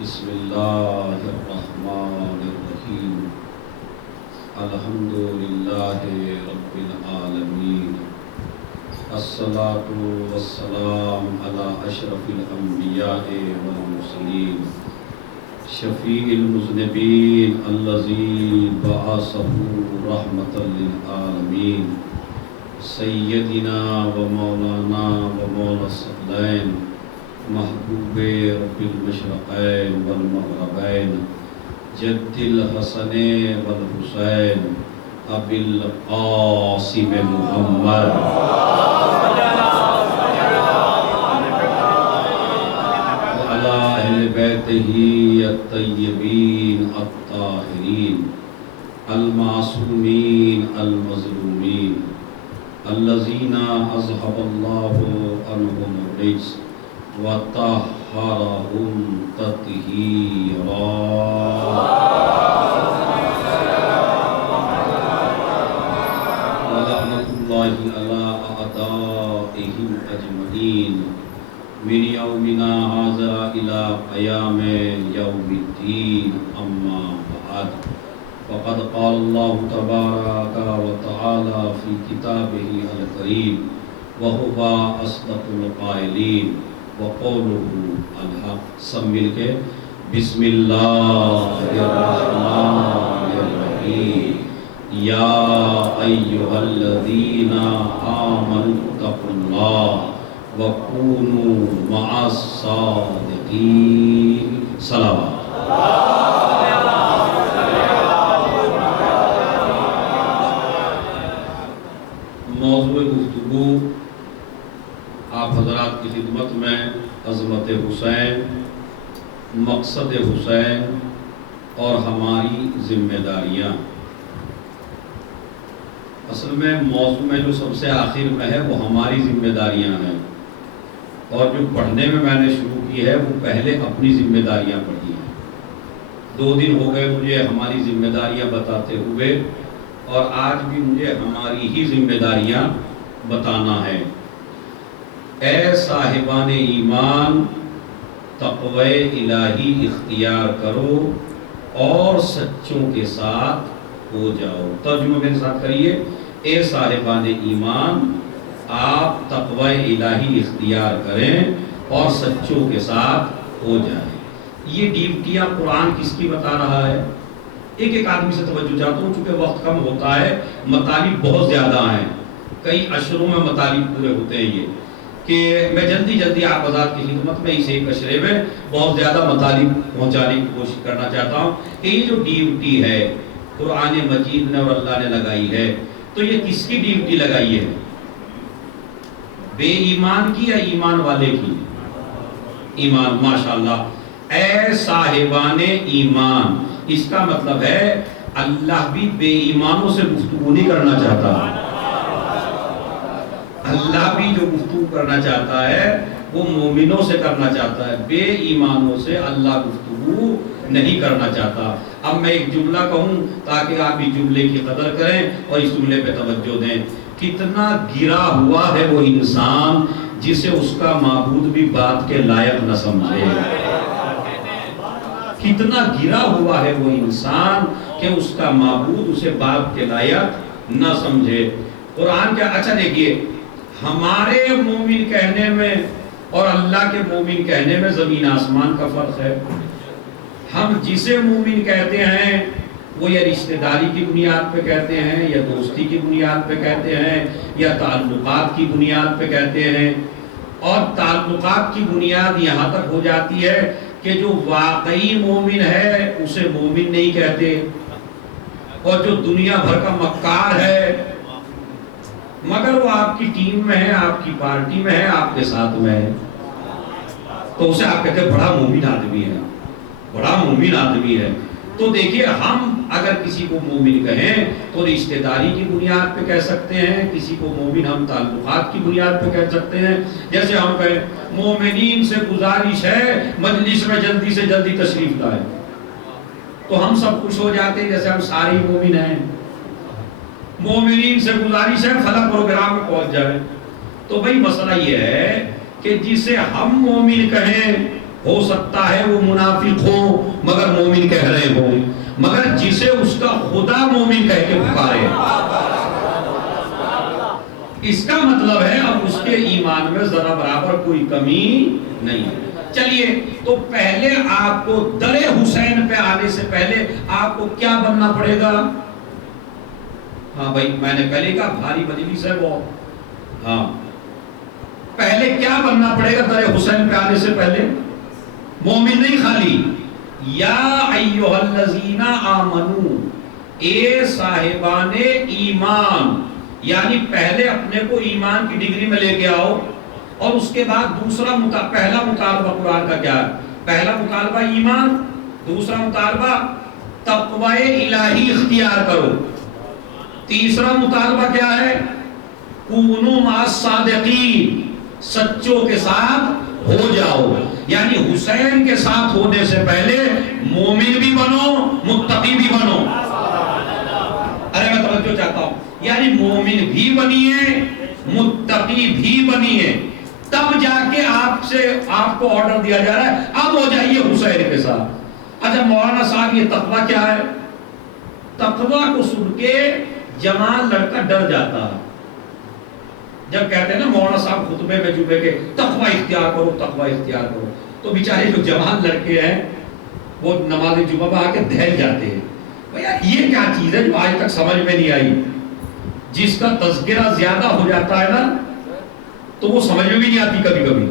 بسم اللہ الرحمن الرحیم الحمد للہ رب العالمین الصلاة والسلام علی اشرف الانبیاء والمرسلین شفیع المذنبین الذی بعثہ رحمة للعالمین سیدنا و مولانا و مولا الثقلین محبوب رب المشرقین والمغربین جد الحسن والحسین ابی القاسم محمد وعلی اہل بیتہ الطیبین الطاہرین المعصومین المظلومین الذین اذھب اللہ عنہم الرجس وَطَهَّرَهُمْ تَطْهِيرًا وَلَعْنَةُ اللَّهِ عَلَىٰ أَعْدَائِهِمْ أَجْمَعِينَ مِنْ يَوْمِنَا هَٰذَا إِلَىٰ قِيَامِ يَوْمِ الدِّينِ أَمَّا بَعْدُ فقد قال الله تبارك وتعالى في كتابه الكريم وهو أصدق القائلين وقوله الحق سب مل کے بسم اللہ الرحمن الرحیم یا ایھا الذین آمنوا اتقوا اللہ وکونوا مع الصادقین صلوات موضوع گفتگو آپ حضرات کی خدمت میں عظمت حسین، مقصد حسین اور ہماری ذمہ داریاں۔ اصل میں موضوع میں جو سب سے آخر میں ہے وہ ہماری ذمہ داریاں ہیں، اور جو پڑھنے میں نے شروع کی ہے وہ پہلے اپنی ذمہ داریاں پڑھی ہیں۔ 2 دن ہو گئے مجھے ہماری ذمہ داریاں بتاتے ہوئے، اور آج بھی مجھے ہماری ہی ذمہ داریاں بتانا ہے۔ اے صاحبان ایمان، تقوی الہی اختیار کرو اور سچوں کے ساتھ ہو جاؤ۔ ترجمہ میرے ساتھ کریے، اے صاحبان ایمان، آپ تقوی الہی اختیار کریں اور سچوں کے ساتھ ہو جائیں۔ یہ ڈیوٹیاں قرآن کس کی بتا رہا ہے؟ ایک آدمی سے توجہ چاہتا ہوں، چونکہ وقت کم ہوتا ہے، مطالب بہت زیادہ ہیں، کئی اشروں میں مطالب پورے ہوتے ہیں یہ، کہ میں جلدی آپ حضرات کی خدمت میں اس ایک اشرے میں بہت زیادہ مطالب پہنچانے کی کوشش کرنا چاہتا ہوں کہ یہ جو ڈیوٹی ہے قرآن مجید نے اور اللہ نے لگائی ہے، تو یہ کس کی ڈیوٹی لگائی ہے؟ بے ایمان کی یا ایمان والے کی؟ ایمان، ماشاءاللہ۔ اے صاحبان ایمان، اس کا مطلب ہے اللہ بھی بے ایمانوں سے گفتگو نہیں کرنا چاہتا۔ اللہ بھی جو گفتگو کرنا چاہتا ہے وہ مومنوں سے کرنا چاہتا ہے، بے ایمانوں سے اللہ گفتگو نہیں کرنا چاہتا۔ اب میں ایک جملہ کہوں تاکہ آپ اس جملے کی قدر کریں اور اس جملے پہ توجہ دیں۔ کتنا گرا ہوا ہے وہ انسان جسے اس کا معبود بھی بات کے لائق نہ سمجھے۔ کتنا گرا ہوا ہے وہ انسان کہ اس کا معبود اسے بات کے لائق نہ سمجھے۔ قرآن کیا، اچھا دیکھیے، ہمارے مومن کہنے میں اور اللہ کے مومن کہنے میں زمین آسمان کا فرق ہے۔ ہم جسے مومن کہتے ہیں وہ یا رشتہ داری کی بنیاد پہ کہتے ہیں، یا دوستی کی بنیاد پہ کہتے ہیں، یا تعلقات کی بنیاد پہ کہتے ہیں، اور تعلقات کی بنیاد یہاں تک ہو جاتی ہے کہ جو واقعی مومن ہے اسے مومن نہیں کہتے، اور جو دنیا بھر کا مکار ہے مگر وہ آپ کی ٹیم میں ہے، آپ کی پارٹی میں ہے، آپ کے ساتھ میں ہے، تو اسے آپ کہتے ہیں بڑا مومن آدمی ہے، بڑا مومن آدمی ہے۔ تو دیکھیے، ہم اگر کسی کو مومن کہیں تو رشتہ داری کی بنیاد پہ کہہ سکتے ہیں، کسی کو مومن ہم تعلقات کی بنیاد پہ کہہ سکتے ہیں۔ جیسے ہم کہیں مومنین سے گزارش ہے مجلس میں جلدی سے جلدی تشریف لائیں، تو ہم سب خوش ہو جاتے ہیں جیسے ہم سارے مومن ہیں۔ مومنین سے گزارش ہے فلاں پروگرام میں پہنچ جائے۔ تو بھئی مسئلہ یہ ہے کہ جسے ہم مومن کہیں ہو سکتا ہے وہ منافق ہو مگر مومن کہہ رہے ہو، مگر جسے اس کا خدا مومن کہہ کے پکارے، اس کا مطلب ہے اب اس کے ایمان میں ذرا برابر کوئی کمی نہیں ہے۔ چلیے، تو پہلے آپ کو در حسین پہ آنے سے پہلے آپ کو کیا بننا پڑے گا؟ ہاں بھائی، میں نے پہلے کہا بھاری مجلس ہے وہ، ہاں پہلے کیا بننا پڑے گا در حسین پہ آنے سے پہلے؟ مومن نہیں خالی، یا ایھا الذین آمنو، اے صاحبان ایمان، یعنی پہلے اپنے کو ایمان کی ڈگری میں لے کے آؤ، اور اس کے بعد پہلا مطالبہ قرآن کا کیا ہے؟ پہلا مطالبہ ایمان، دوسرا مطالبہ تقوی الہی اختیار کرو، تیسرا مطالبہ کیا ہے؟ کونوا مع الصادقین، سچوں کے ساتھ ہو جاؤ، یعنی حسین کے ساتھ ہونے سے پہلے مومن بھی بنو، متقی بھی بنو۔ ارے میں توجہ چاہتا ہوں، یعنی مومن بھی بنیے، متقی بھی بنیے، تب جا کے آپ کو آرڈر دیا جا رہا ہے اب ہو جائیے حسین کے ساتھ۔ اچھا مولانا صاحب، یہ تقویٰ کیا ہے؟ تقویٰ کو سن کے جوان لڑکا ڈر جاتا ہے، جب کہتے ہیں نا مولانا صاحب خطبے میں جمعے کے تقویٰ اختیار کرو، تقویٰ اختیار کرو، تو بیچارے جو جوان لڑکے ہیں وہ نماز جمعہ میں آ کے دہل جاتے ہیں، بھیا یہ کیا چیز ہے جو آج تک سمجھ میں نہیں آئی؟ جس کا تذکرہ زیادہ ہو جاتا ہے نا تو وہ سمجھ میں بھی نہیں آتی کبھی کبھی۔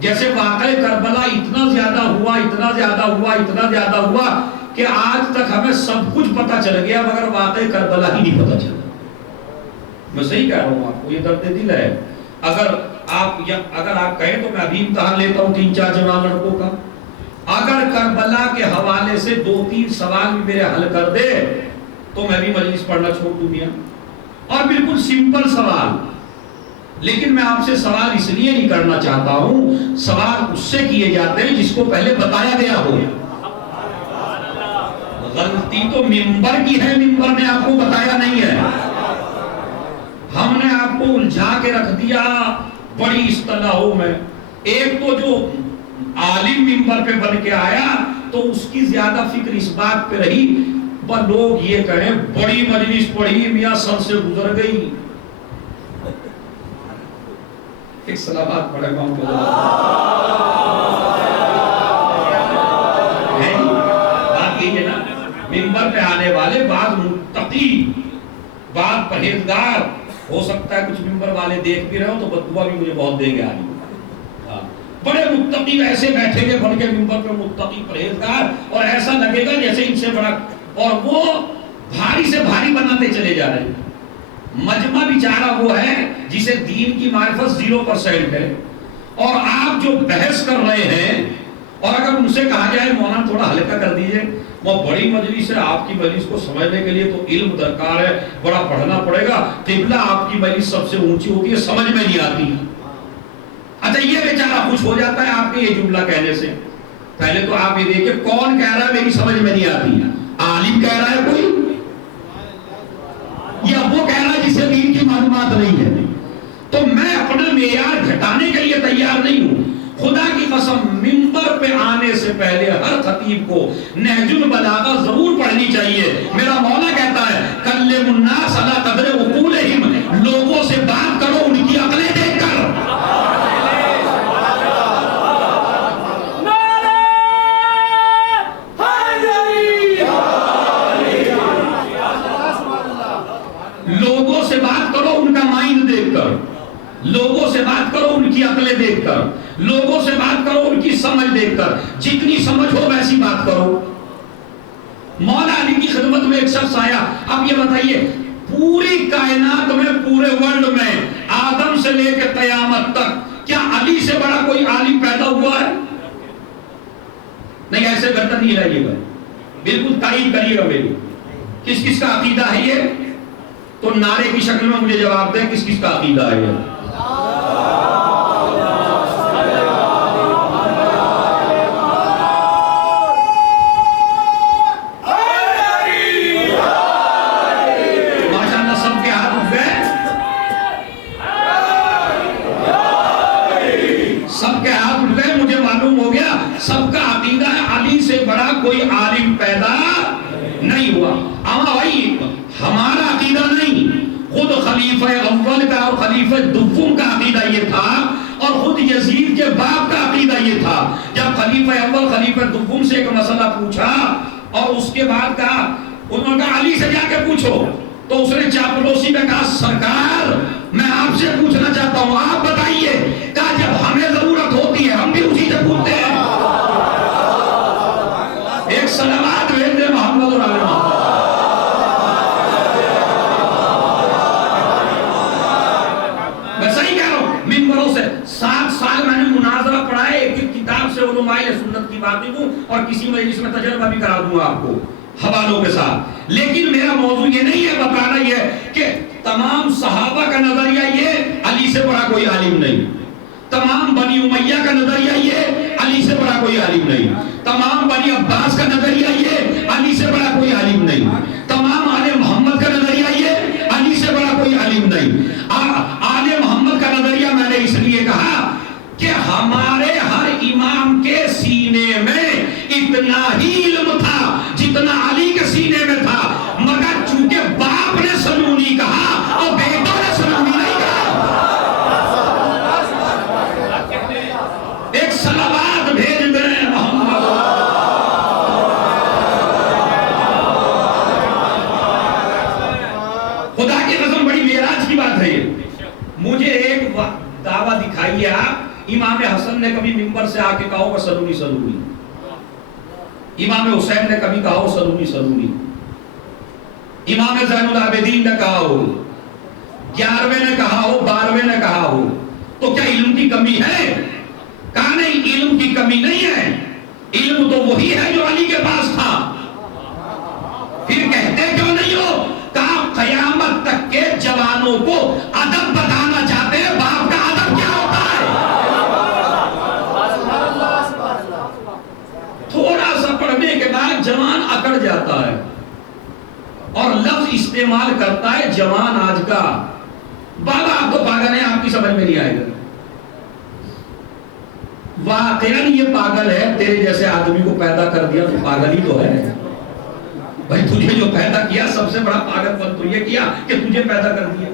جیسے واقعہ کربلا اتنا زیادہ ہوا، اتنا زیادہ ہوا، اتنا زیادہ ہوا کہ آج تک ہمیں سب کچھ پتا چل گیا مگر واقعہ کربلا ہی نہیں پتا چلا۔ میں صحیح کہہ رہا ہوں آپ کو، یہ درد دل ہے۔ اگر آپ کہیں تو میں ابھی امتحان لیتا ہوں 3-4 جوان لڑکوں کا، اگر کربلا کے حوالے سے 2-3 سوال بھی میرے حل کر دے تو میں بھی مجلس پڑھنا چھوڑ دوں گا، اور بالکل سمپل سوال۔ لیکن میں آپ سے سوال اس لیے نہیں کرنا چاہتا ہوں، سوال اس سے کیے جاتے ہیں جس کو پہلے بتایا گیا ہو۔ غلطی تو ممبر کی ہے، ممبر نے آپ کو بتایا نہیں ہے، ہم نے آپ کو الجھا کے رکھ دیا بڑی اصطلاحوں میں۔ ایک تو جو عالم ممبر پہ بن کے آیا تو اس کی زیادہ فکر اس بات پہ رہی لوگ یہ کہیں بڑی مجلس پڑھی میاں سر سے گزر گئی، ایک صلوات پڑھے گا بات یہ ہے نا، ممبر پہ آنے والے بعض متقی، بعض پرہیزگار، ہو سکتا ہے کچھ ممبر والے دیکھ بھی رہے ہو تو بددعا بھی مجھے بہت دیں گے آدمی، بڑے متقی ایسے بیٹھے گے بن کے ممبر پہ، متقی پرہیزگار، اور ایسا لگے گا جیسے ان سے بڑا، اور وہ بھاری سے بھاری بناتے چلے جا رہے ہیں۔ مجمع بیچارہ وہ ہے جسے دین کی معرفت 0% ہے، اور آپ جو بحث کر رہے ہیں، اور اگر ان سے کہا جائے مولانا تھوڑا ہلکا کر دیجئے، وہ بڑی مجلس ہے، آپ کی مجلس کو سمجھنے کے لیے تو علم درکار ہے، بڑا پڑھنا پڑے گا، قبلہ آپ کی مجلس سب سے اونچی ہوتی ہے، سمجھ میں نہیں آتی۔ اچھا یہ بیچارہ خوش ہو جاتا ہے آپ کے یہ جملہ کہنے سے۔ پہلے تو آپ یہ دیکھیں کون کہہ رہا ہے میری سمجھ میں نہیں آتی ہے؟ عالم کہہ رہا ہے کوئی، یا وہ کہہ رہا ہے جسے دین کی معلومات نہیں ہے؟ تو میں اپنا معیار گھٹانے کے لیے تیار نہیں ہوں۔ خدا کی قسم منبر پہ آنے سے پہلے ہر خطیب کو نہج البلاغہ ضرور پڑھنی چاہیے۔ میرا مولا کہتا ہے کلموا الناس علی قدر عقولہم، لوگوں سے بات کرو ان کی عقلیں دیکھ کر۔ لوگوں سے بات کرو ان کا مائنڈ دیکھ کر، لوگوں سے بات کرو ان کی عقلیں دیکھ کر، لوگوں سے بات کرو ان کی سمجھ دیکھ کر، جتنی سمجھ ہو ویسی بات کرو۔ مولا علی کی خدمت میں ایک شخص آیا، اب یہ بتائیے پوری کائنات میں، پورے ورلڈ میں، آدم سے لے کے قیامت تک کیا علی سے بڑا کوئی عالم پیدا ہوا ہے؟ نہیں، ایسے گردن نہیں ہلائیے گا، بالکل تائید کریے گا میری۔ کس کس کا عقیدہ ہے یہ؟ تو نعرے کی شکل میں مجھے جواب دیں کس کس کا عقیدہ ہے یہ؟ ماشاءاللہ سب کے ہاتھ اٹھ گئے، سب کے ہاتھ اٹھ گئے، مجھے معلوم ہو گیا کوئی عالم پیدا نہیں ہوا. اما بھائی ہمارا عقیدہ نہیں، خود خلیفہ اول کا اور خلیفہ دوم کا عقیدہ یہ تھا، اور خود یزید کے باپ کا عقیدہ یہ تھا. جب خلیفہ اول خلیفہ دوم سے ایک مسئلہ پوچھا اور اس کے بعد کہا، انہوں نے کہا علی سے جا کے پوچھو، تو اس نے چاپلوسی میں کہا سرکار میں آپ سے پوچھنا چاہتا ہوں، آپ بتائیے. کہا جب ہمیں ضرورت ہوتی ہے ہم بھی اسی سے پوچھتے ہیں. ایک صلوات بھیج دے محمد اور آل محمد. میں صحیح کہہ رہا ہوں، ممبروں سے 7 سال میں نے مناظرہ پڑھا ہے، ایک ایک کتاب سے علماء سنت کی باتیں دوں اور کسی مجلس میں تجربہ بھی کرا دوں آپ کو حوالوں کے ساتھ. لیکن میرا موضوع یہ نہیں ہے، بتانا یہ ہے کہ تمام صحابہ کا نظریہ یہ علی سے بڑا کوئی عالم نہیں، تمام بنی امیہ کا نظریہ یہ علی سے بڑا کوئی عالم نہیں، تمام بنی عباس کا نظریہ یہ علی سے بڑا کوئی عالم نہیں، تمام آل محمد کا نظریہ یہ علی سے بڑا کوئی عالم نہیں. آل محمد کا نظریہ میں نے اس لیے کہا کہ ہمارے ہر امام کے سینے میں اتنا ہی علم تھا جتنا علی کے سینے میں تھا، مگر چونکہ باپ نے سنونی کہا اور بیٹوں نے سنونی نہیں کہا. ایک صلوات بھیج دیں محمد. خدا کی قسم بڑی معراج کی بات ہے یہ. مجھے ایک دعویٰ دکھائیے آپ، امام حسن نے کبھی ممبر سے آ کے کہا ہوگا سلونی سلونی، امام حسین نے کبھی کہا ہو سلونی سلونی، امام زین العابدین نے کہا ہو، 11ویں نے کہا ہو، 12ویں نے کہا ہو. تو کیا علم کی کمی ہے؟ کہا نہیں، علم کی کمی نہیں ہے، علم تو وہی ہے جو علی کے پاس تھا. پھر کہتے کیوں نہیں ہو؟ کہا قیامت تک کے جوانوں کو ادب بتانا چاہتے ہیں، باپ کا ادب کیا ہوتا ہے. تھوڑا سا پڑھنے کے بعد جوان اکڑ جاتا ہے اور لفظ استعمال کرتا ہے جوان آج کا. بابا آپ تو پاگل ہیں، آپ کی سمجھ میں نہیں آئے گا. واقعاً یہ پاگل ہے، تیرے جیسے آدمی کو پیدا کر دیا تو پاگل ہی تو ہے بھائی. تجھے جو پیدا کیا سب سے بڑا پاگل پن تو یہ کیا کہ تجھے پیدا کر دیا،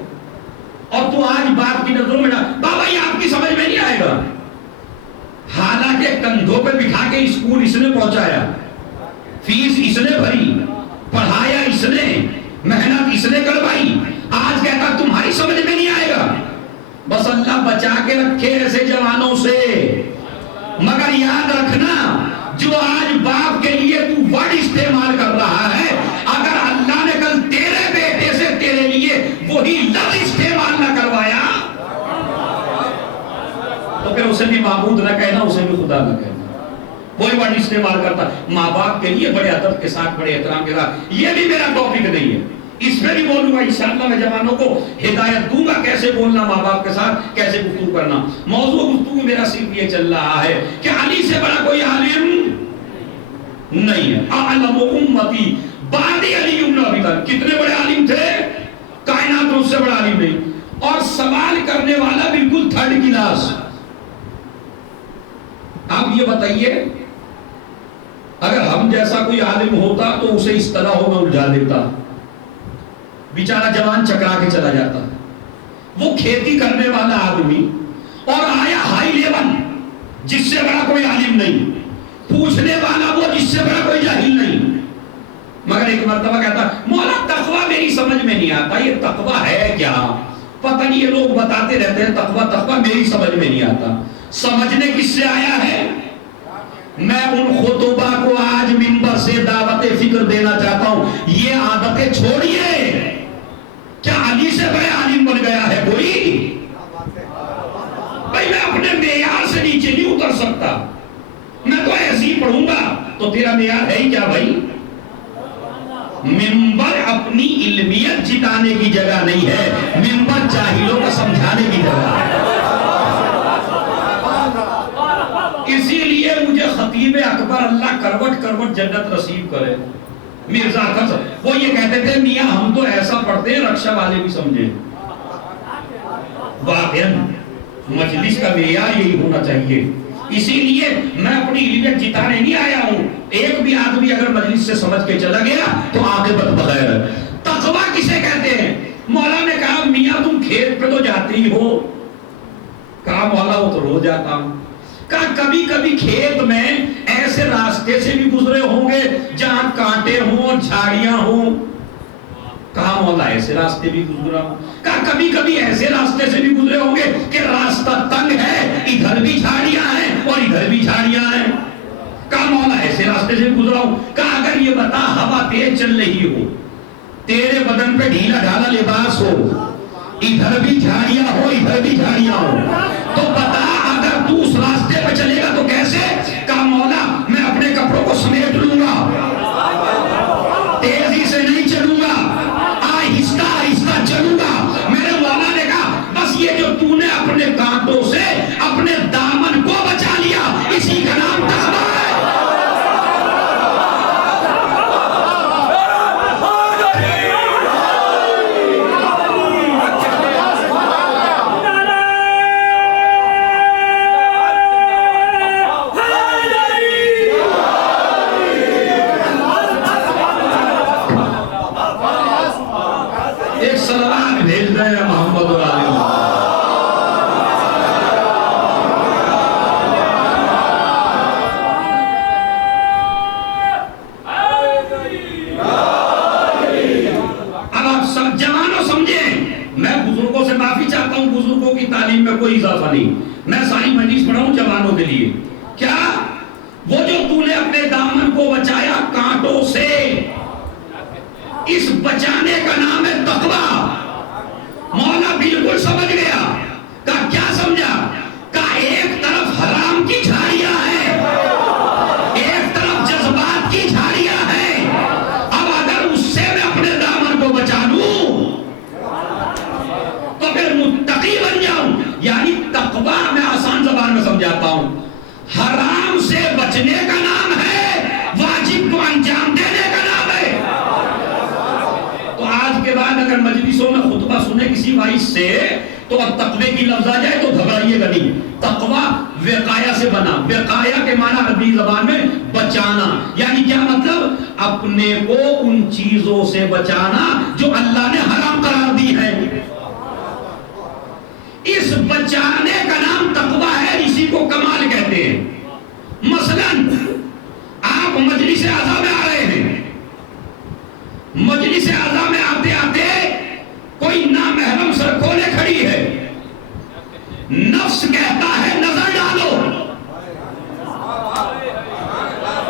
اور تو آج باپ کی نظروں میں بابا یہ آپ کی سمجھ میں نہیں آئے گا. حالانکہ کندھوں پہ بٹھا کے اسکول اس نے پہنچایا، فیس اس نے بھری، پڑھایا اس نے، محنت اس نے کروائی. آج کہتا تمہاری سمجھ میں نہیں آئے گا. بس اللہ بچا کے رکھے ایسے جوانوں سے. مگر یاد رکھنا، جو آج باپ کے لیے تو ورڈ استعمال کر رہا ہے، اگر اللہ نے کل تیرے بیٹے سے تیرے لیے وہی لفظ استعمال نہ کروایا تو پھر اسے بھی معبود نہ کہنا، اسے بھی خدا نہ کہنا. کوئی ورڈ استعمال کرتا ماں باپ کے لیے بڑے ادب کے ساتھ، بڑے احترام کے ساتھ. یہ بھی میرا ٹاپک نہیں ہے، اس پہ بھی بولوں گا انشاءاللہ. میں جوانوں کو ہدایت دوں گا کیسے بولنا ماں باپ کے ساتھ، کیسے گفتگو کرنا. موضوع گفتگو میرا صرف یہ چل رہا ہے کہ علی سے بڑا کوئی عالم نہیں ہے. اعلم امتی بعد علی بن ابی طالب. کتنے بڑے عالم تھے کائنات میں، اس سے بڑا عالم نہیں. اور سوال کرنے والا بالکل تھرڈ کلاس. آپ یہ بتائیے اگر ہم جیسا کوئی عالم ہوتا تو اسے اس طرح میں الجھا دیتا، بیچارہ جوان چکرا کے چلا جاتا. وہ کھیتی کرنے والا آدمی اور آیا ہائی لیول، جس سے بڑا کوئی عالم نہیں، پوچھنے والا وہ جس سے بڑا کوئی جاہل نہیں. مگر ایک مرتبہ کہتا مولا تقویٰ میری سمجھ میں نہیں آتا، یہ تقویٰ ہے کیا؟ پتہ نہیں، یہ لوگ بتاتے رہتے ہیں تقویٰ میری سمجھ میں نہیں آتا. سمجھنے کس سے آیا ہے؟ میں ان خطبہ کو آج منبر سے دعوت فکر دینا چاہتا ہوں، یہ عادتیں چھوڑیے. کیا علی سے بڑے عالم بن گیا ہے کوئی؟ بھائی میں اپنے معیار سے نیچے نہیں اتر سکتا، میں تو ایسے ہی پڑھوں گا. تو تیرا معیار ہے ہی کیا بھائی؟ منبر اپنی علمیت جتانے کی جگہ نہیں ہے، منبر جاہلوں کو سمجھانے کی جگہ ہے. اسی لیے مجھے خطیب اکبر اللہ کروٹ کروٹ جنت نصیب کرے، مرزا اکبر، وہ یہ کہتے تھے میاں ہم تو ایسا پڑھتے ہیں رکشہ والے بھی سمجھے. واقعاً مجلس کا معیار یہی ہونا چاہیے. اسی لیے میں اپنی علمیت جتانے نہیں آیا ہوں. ایک بھی آدمی سے سمجھ کے چلا گیا تو عاقبت بغیر ہے۔ تقویٰ کسے کہتے ہیں؟ مولا نے کہا میاں تم کھیت پہ تو جاتے ہی ہو، کہا مولا وہ تو روز جاتا ہوں، کہا کبھی کبھی کھیت میں ایسے راستے سے بھی گزرے ہوں گے جہاں کانٹے ہوں جھاڑیاں ہوں، کہا مولا ایسے راستے بھی گزرا ہوں، کہا کبھی کبھی ایسے راستے سے بھی گزرے ہوں گے کہ راستہ تنگ ہے، ادھر بھی جھاڑیاں ہیں اور ادھر بھی جھاڑیاں ہیں، کہا مولا ایسے راستے سے بھی گزرا ہوں، کہا اگر یہ بتا ہوا تیز چل رہی ہو، تیرے بدن پہ ڈھیلا ڈھالا لباس ہو، ادھر بھی جھاڑیاں ہو ادھر بھی جھاڑیاں ہو، تو بتا اگر تو اس راستے پہ چلے گا تو کیسے؟ کہا مولا میں اپنے کپڑوں کو سمیٹ لوں گا، تیزی سے نہیں چلوں گا، آہستہ آہستہ چلوں گا۔ میرے مولا نے کہا بس یہ جو تو نے اپنے کانٹوں سے اپنے دامن کو بچا لیا اسی کا نام تقویٰ ہے۔ ایک سلوات بھیج رہے ہیں محمد اور علی۔ اب آپ سب جوانوں سمجھیں، میں بزرگوں سے معافی چاہتا ہوں، بزرگوں کی تعلیم میں کوئی اضافہ نہیں، میں ساری مجلس پڑھا ہوں جوانوں کے لیے۔ کیا وہ جو تو نے اپنے دامن کو بچایا کانٹوں سے، اس بچانے کا نام ہے تقویٰ۔ مولا بالکل سمجھ گیا، کہا کیا سمجھا؟ کہا ایک طرف حرام کی جھاڑیاں ہیں، ایک طرف جذبات کی جھاڑیاں ہیں، اب اگر اس سے میں اپنے دامن کو بچا لوں تو پھر متقی بن جاؤں۔ یعنی تقویٰ میں آسان زبان میں سمجھاتا ہوں، حرام سے بچنے کا نام ہے، واجب کو انجام دینے کا نام ہے۔ تو آج کے بعد اگر مجلسوں میں خطبہ سنے کسی وائس سے تو اب تقوی کی لفظ آ جائے تو گھبرائیے گا نہیں۔ تقویٰ وقایا سے بنا، وقایا کے معنی عربی زبان میں بچانا، یعنی کیا مطلب؟ اپنے کو ان چیزوں سے بچانا جو اللہ نے حرام قرار دی ہے۔ اس بچانے کا نام تقویٰ ہے، اسی کو کمال کہتے ہیں۔ مثلاً آپ مجلس اعضاء میں آ رہے ہیں، مجلس اعضاء میں آتے آتے کوئی نامحرم سر کھولے کھڑی ہے، نفس کہتا ہے نظر ڈالو،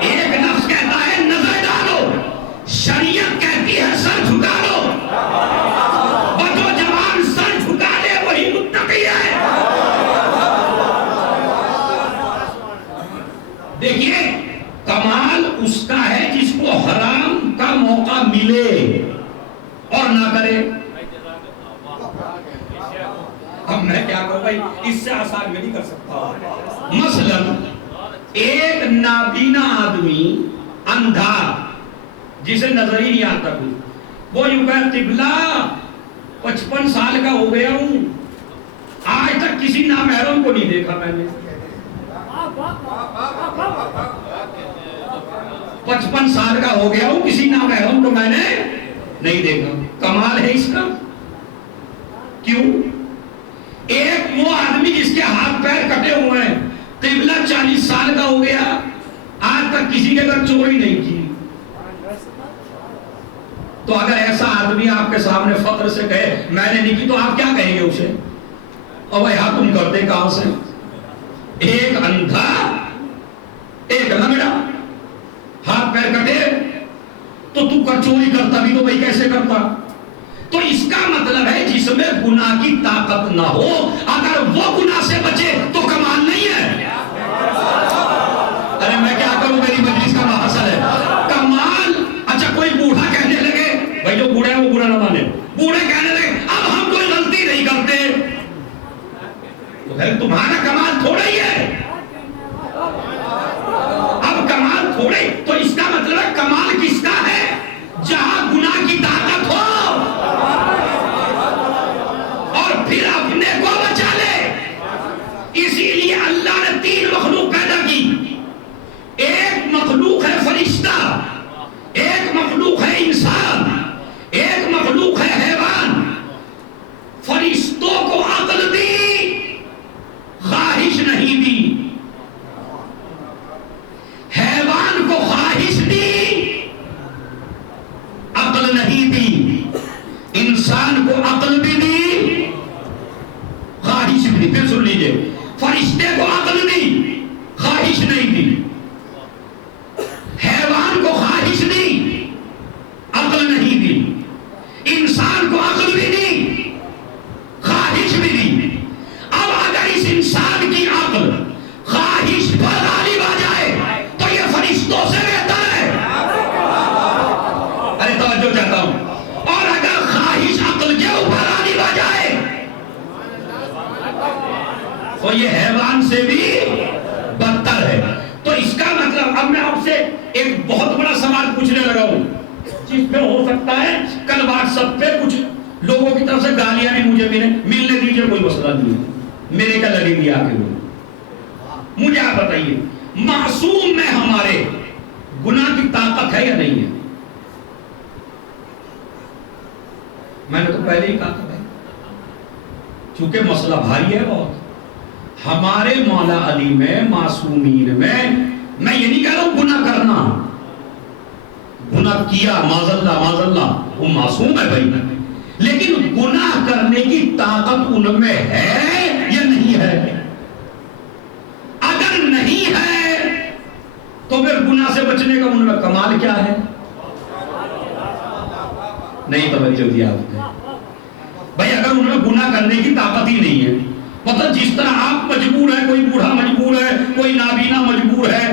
ایک نفس کہتا ہے نظر ڈالو، شریعت کہتی ہے سر جھکا لو، اور جو جوان سر جھکا لے وہی متقی ہے۔ دیکھیے کمال اس کا ہے جس کو حرام کا موقع ملے اور نہ کرے۔ اب میں کیا کروں بھائی، اس سے آسان میں نہیں کر سکتا۔ مثلا ایک نابینا آدمی، اندھا، جسے نظر ہی نہیں آتا کچھ، وہ یوں کہ قبلہ 55 سال کا ہو گیا ہوں، آج تک کسی نامحرم کو نہیں دیکھا میں نے، 55 سال کا ہو گیا ہوں، کسی نامحرم کو میں نے نہیں دیکھا۔ کمال ہے اس کا۔ کیوں؟ ایک وہ آدمی جس کے ہاتھ پیر کٹے ہوئے ہیں، قبلہ 40 سال کا ہو گیا، آج تک کسی کے گھر چوری نہیں کی۔ تو اگر ایسا آدمی آپ کے سامنے فخر سے کہے میں نے نہیں کی تو آپ کیا کہیں گے اسے؟ اور وہ یہاں تم کرتے کہاں سے؟ ایک اندھا، ایک لنگڑا، ہاتھ پیر کٹے، تو چوری کرتا بھی تو بھائی کیسے کرتا؟ تو اس کا مطلب ہے جس میں گناہ کی طاقت نہ ہو، اگر وہ گناہ سے بچے تو کمال نہیں ہے۔ ارے میں کیا کروں، میری مجلس کا محاصل ہے۔ کمال، اچھا کوئی بوڑھا کہنے لگے، بھائی جو بوڑھا ہے وہ برا نہ مانے، بوڑھے کہنے لگے اب ہم کوئی غلطی نہیں کرتے، تو پھر تمہارا کمال تھوڑا ہی ہے، اب کمال تھوڑے، تو اس کا مطلب ہے کمال کس کا ہے؟ جہاں گناہ کی طاقت ہو اور پھر اپنے کو بچا لے۔ اسی لیے اللہ نے 3 مخلوق پیدا کی، ایک مخلوق بہت بڑا سوال پوچھنے لگا ہوں جس پہ ہو سکتا ہے کل واٹس ایپ پہ کچھ لوگوں کی طرف سے گالیاں بھی مجھے ملنے دیجیے، کوئی مسئلہ نہیں ہے، میرے کا لگیں گے آ کے لوگ. مجھے آپ بتائیے معصوم میں ہمارے گناہ کی طاقت ہے یا نہیں ہے؟ میں نے تو پہلے ہی کہا تھا بھائی، چونکہ مسئلہ بھاری ہے بہت. ہمارے مولا علی میں معصومین میں یہ نہیں کہہ رہا ہوں گناہ کرنا، گناہ کیا معاذ اللہ وہ معصوم ہے بھائی، لیکن گناہ کرنے کی طاقت ان میں ہے یا نہیں ہے؟ اگر نہیں ہے تو پھر گناہ سے بچنے کا ان میں کمال کیا ہے؟ نہیں توجہ دیا آپ نے بھائی. اگر ان میں گناہ کرنے کی طاقت ہی نہیں ہے، مطلب جس طرح آپ مجبور ہے، کوئی بوڑھا مجبور ہے، کوئی نابینا مجبور ہے،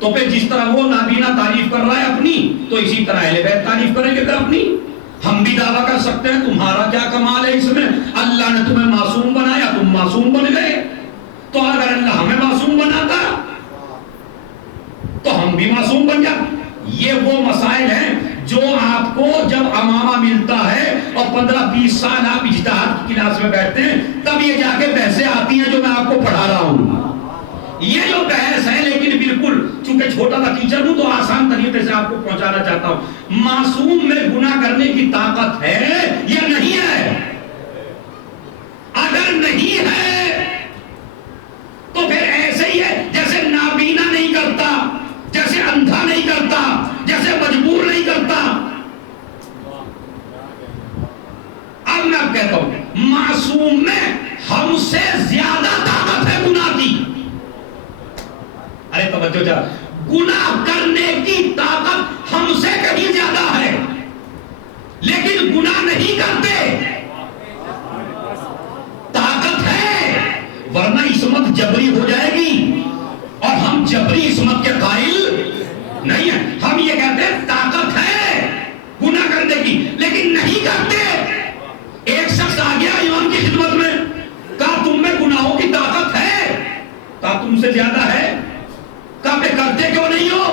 تو پھر جس طرح وہ نابینا تعریف کر رہا ہے اپنی، تو اسی طرح اہل بیت تعریف کریں گے پھر اپنی. ہم بھی دعویٰ کر سکتے ہیں تمہارا کیا کمال ہے اس میں، اللہ نے تمہیں معصوم بنایا، تم معصوم بن گئے. تو اگر اللہ ہمیں معصوم بناتا تو ہم بھی معصوم بن جاتے. یہ وہ مسائل ہیں جو آپ کو جب امامہ ملتا ہے اور 15-20 سال آپ اجتہاد کی کلاس میں بیٹھتے ہیں، تب یہ جا کے بحثیں آتی ہیں جو میں آپ کو پڑھا رہا ہوں. یہ جو بحث ہے، لیکن بالکل چونکہ چھوٹا سا ٹیچر ہوں تو آسان طریقے سے آپ کو پہنچانا چاہتا ہوں. معصوم میں گناہ کرنے کی طاقت ہے یا نہیں ہے؟ اگر نہیں ہے تو پھر ایسے ہی ہے جیسے نابینا نہیں کرتا، جیسے اندھا نہیں کرتا، جیسے مجبور نہیں کرتا. اب میں اب کہتا ہوں معصوم میں ہم سے زیادہ طاقت ہے گناہ کی. ارے توجہ جا، گناہ کرنے کی طاقت ہم سے کہیں زیادہ ہے، لیکن گناہ نہیں کرتے. طاقت ہے، ورنہ عصمت جبری ہو جائے گی، اور ہم جبری عصمت کے قائل نہیں ہیں. ہم یہ کہتے ہیں طاقت ہے گناہ کرنے کی لیکن نہیں کرتے. ایک شخص آ گیا امام کی خدمت میں، کہا تم میں گناہوں کی طاقت ہے؟ کہا تم سے زیادہ ہے. کہا پہ کرتے کیوں نہیں ہو؟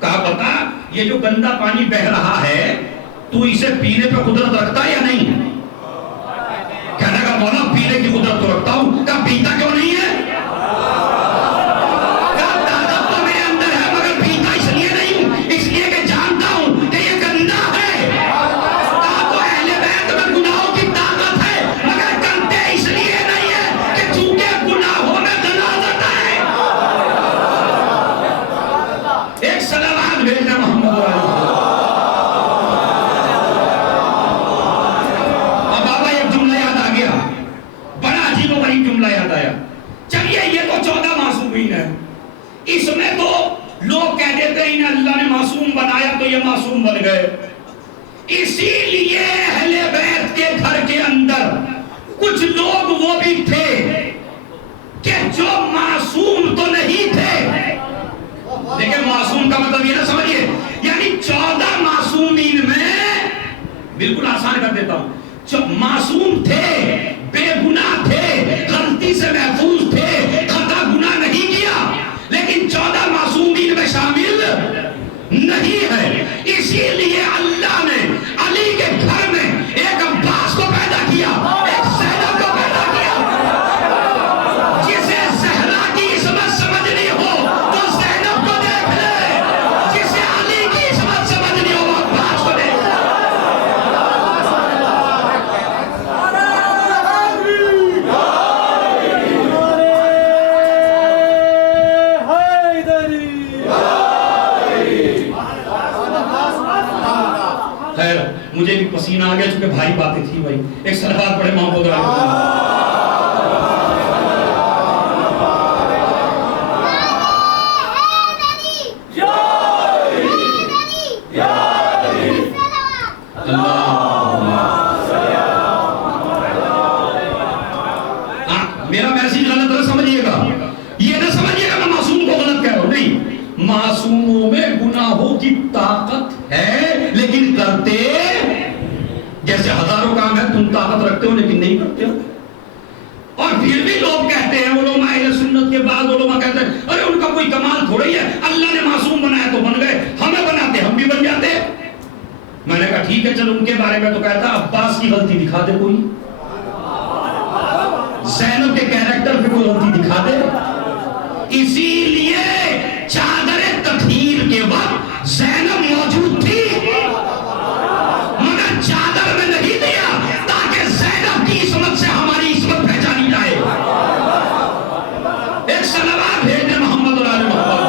کہا بتا یہ جو گندا پانی بہ رہا ہے تو اسے پینے پہ قدرت رکھتا ہے یا نہیں؟ کہنے کا مولا پینے کی قدرت تو رکھتا ہوں. کہا پیتا کیوں نہیں ہے؟ کہا طاقت تو میرے اندر ہے مگر پیتا اس لیے نہیں ہوں، اس لیے کہ جانتا ہوں کہ یہ گندا ہے. کہا تو اہل بیت میں گناہوں کی طاقت ہے مگر کرتے اس لیے نہیں ہے کہ چونکہ گناہوں میں غلاظت ہے. ایک صلوات بھیجنا محمد علیہ. اب بابا ایک جملہ یاد آ گیا، بڑا عجیب و غریب جملہ یاد آیا. چلیے یہ تو 14 معصومین ہے، اس میں تو لوگ کہہ دیتے ہیں انہیں اللہ نے معصوم بنایا تو یہ معصوم بن گئے. اسی لیے اہل بیت کے گھر کے اندر کچھ لوگ وہ بھی تھے کہ جو معصوم تو نہیں تھے، لیکن معصوم کا مطلب یہ نہ سمجھیے یعنی 14 معصومین میں، بالکل آسان کر دیتا ہوں، معصوم تھے، بے گناہ تھے، غلطی سے محفوظ تھے، خطا گناہ نہیں کیا، لیکن 14 معصومین میں شامل نہیں ہے. اسی لیے اللہ نے علی کے گھر میں ایک عباس کو پیدا کیا، ایک زینب کو پیدا کیا. جسے زہرا کی عصمت سمجھنی ہو تو زینب کو دیکھ لے، جسے علی کی عصمت سمجھنی ہو وہ عباس کو دیکھ لے. خیر مجھے بھی پسینہ آ گیا چونکہ بھاری باتیں تھی بھائی. ایک صلوات پڑھے محمد علیہ. میرا میسیج غلط نہ سمجھیے گا، یہ نہ سمجھیے گا میں معصوم کو غلط کہہ رہا ہوں، نہیں. معصوموں میں گناہوں کی طاقت ہے لیکن کرتے، جیسے ہزاروں کام ہے تم طاقت رکھتے ہو لیکن نہیں کرتے ہو. اور پھر بھی لوگ کہتے ہیں علماء اہل سنت سنت کے بعد علماء کہتے ہیں ارے ان کا کوئی کمال تھوڑا ہی ہے، اللہ نے معصوم بنایا تو بن گئے، ہمیں بناتے ہم بھی بن جاتے۔ میں نے کہا ٹھیک ہے چلو ان کے بارے میں تو کہتا عباس کی غلطی دکھا دے کوئی، زینب کے کیریکٹر پہ کوئی غلطی دکھا دے۔ اسی لیے چادر تطہیر کے وقت زینب موجود تھی مگر چادر میں نہیں دیا تاکہ زینب کی عصمت سے ہماری عصمت پہچانی جائے۔ ایک صلوات بھیج دے محمد اور آل محمد۔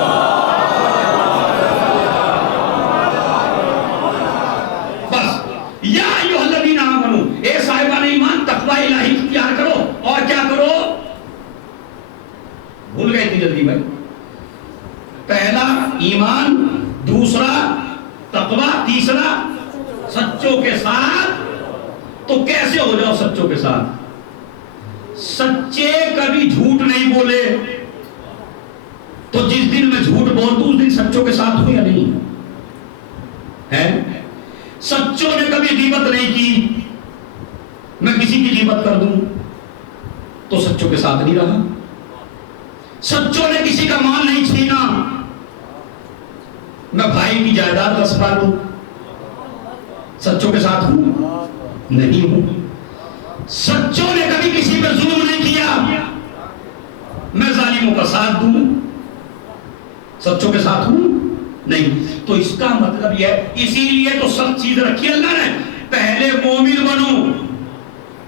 بس یا ایھا الذین آمنوا، اے صاحبان ایمان تقوی الہی اختیار کرو اور کیا کرو؟ بھول گئے اتنی جلدی میں؟ پہلا ایمان، دوسرا تقوی، تیسرا سچوں کے ساتھ۔ تو کیسے ہو جاؤ سچوں کے ساتھ؟ سچے کبھی جھوٹ نہیں بولے، تو جس دن میں جھوٹ بولتا اس دن سچوں کے ساتھ ہوں یا نہیں ہے؟ سچوں نے کبھی غیبت نہیں کی، میں کسی کی غیبت کر دوں تو سچوں کے ساتھ نہیں رہا۔ سچوں نے کسی کا مال نہیں چھینا، میں بھائی کی جائیداد رسوا لوں، سچوں کے ساتھ ہوں نہیں ہوں۔ سچوں نے کبھی کسی پر ظلم نہیں کیا، میں ظالموں کا ساتھ دوں، سچوں کے ساتھ ہوں نہیں۔ تو اس کا مطلب یہ ہے، اسی لیے تو سب چیز رکھی اللہ نے، پہلے مومن بنو،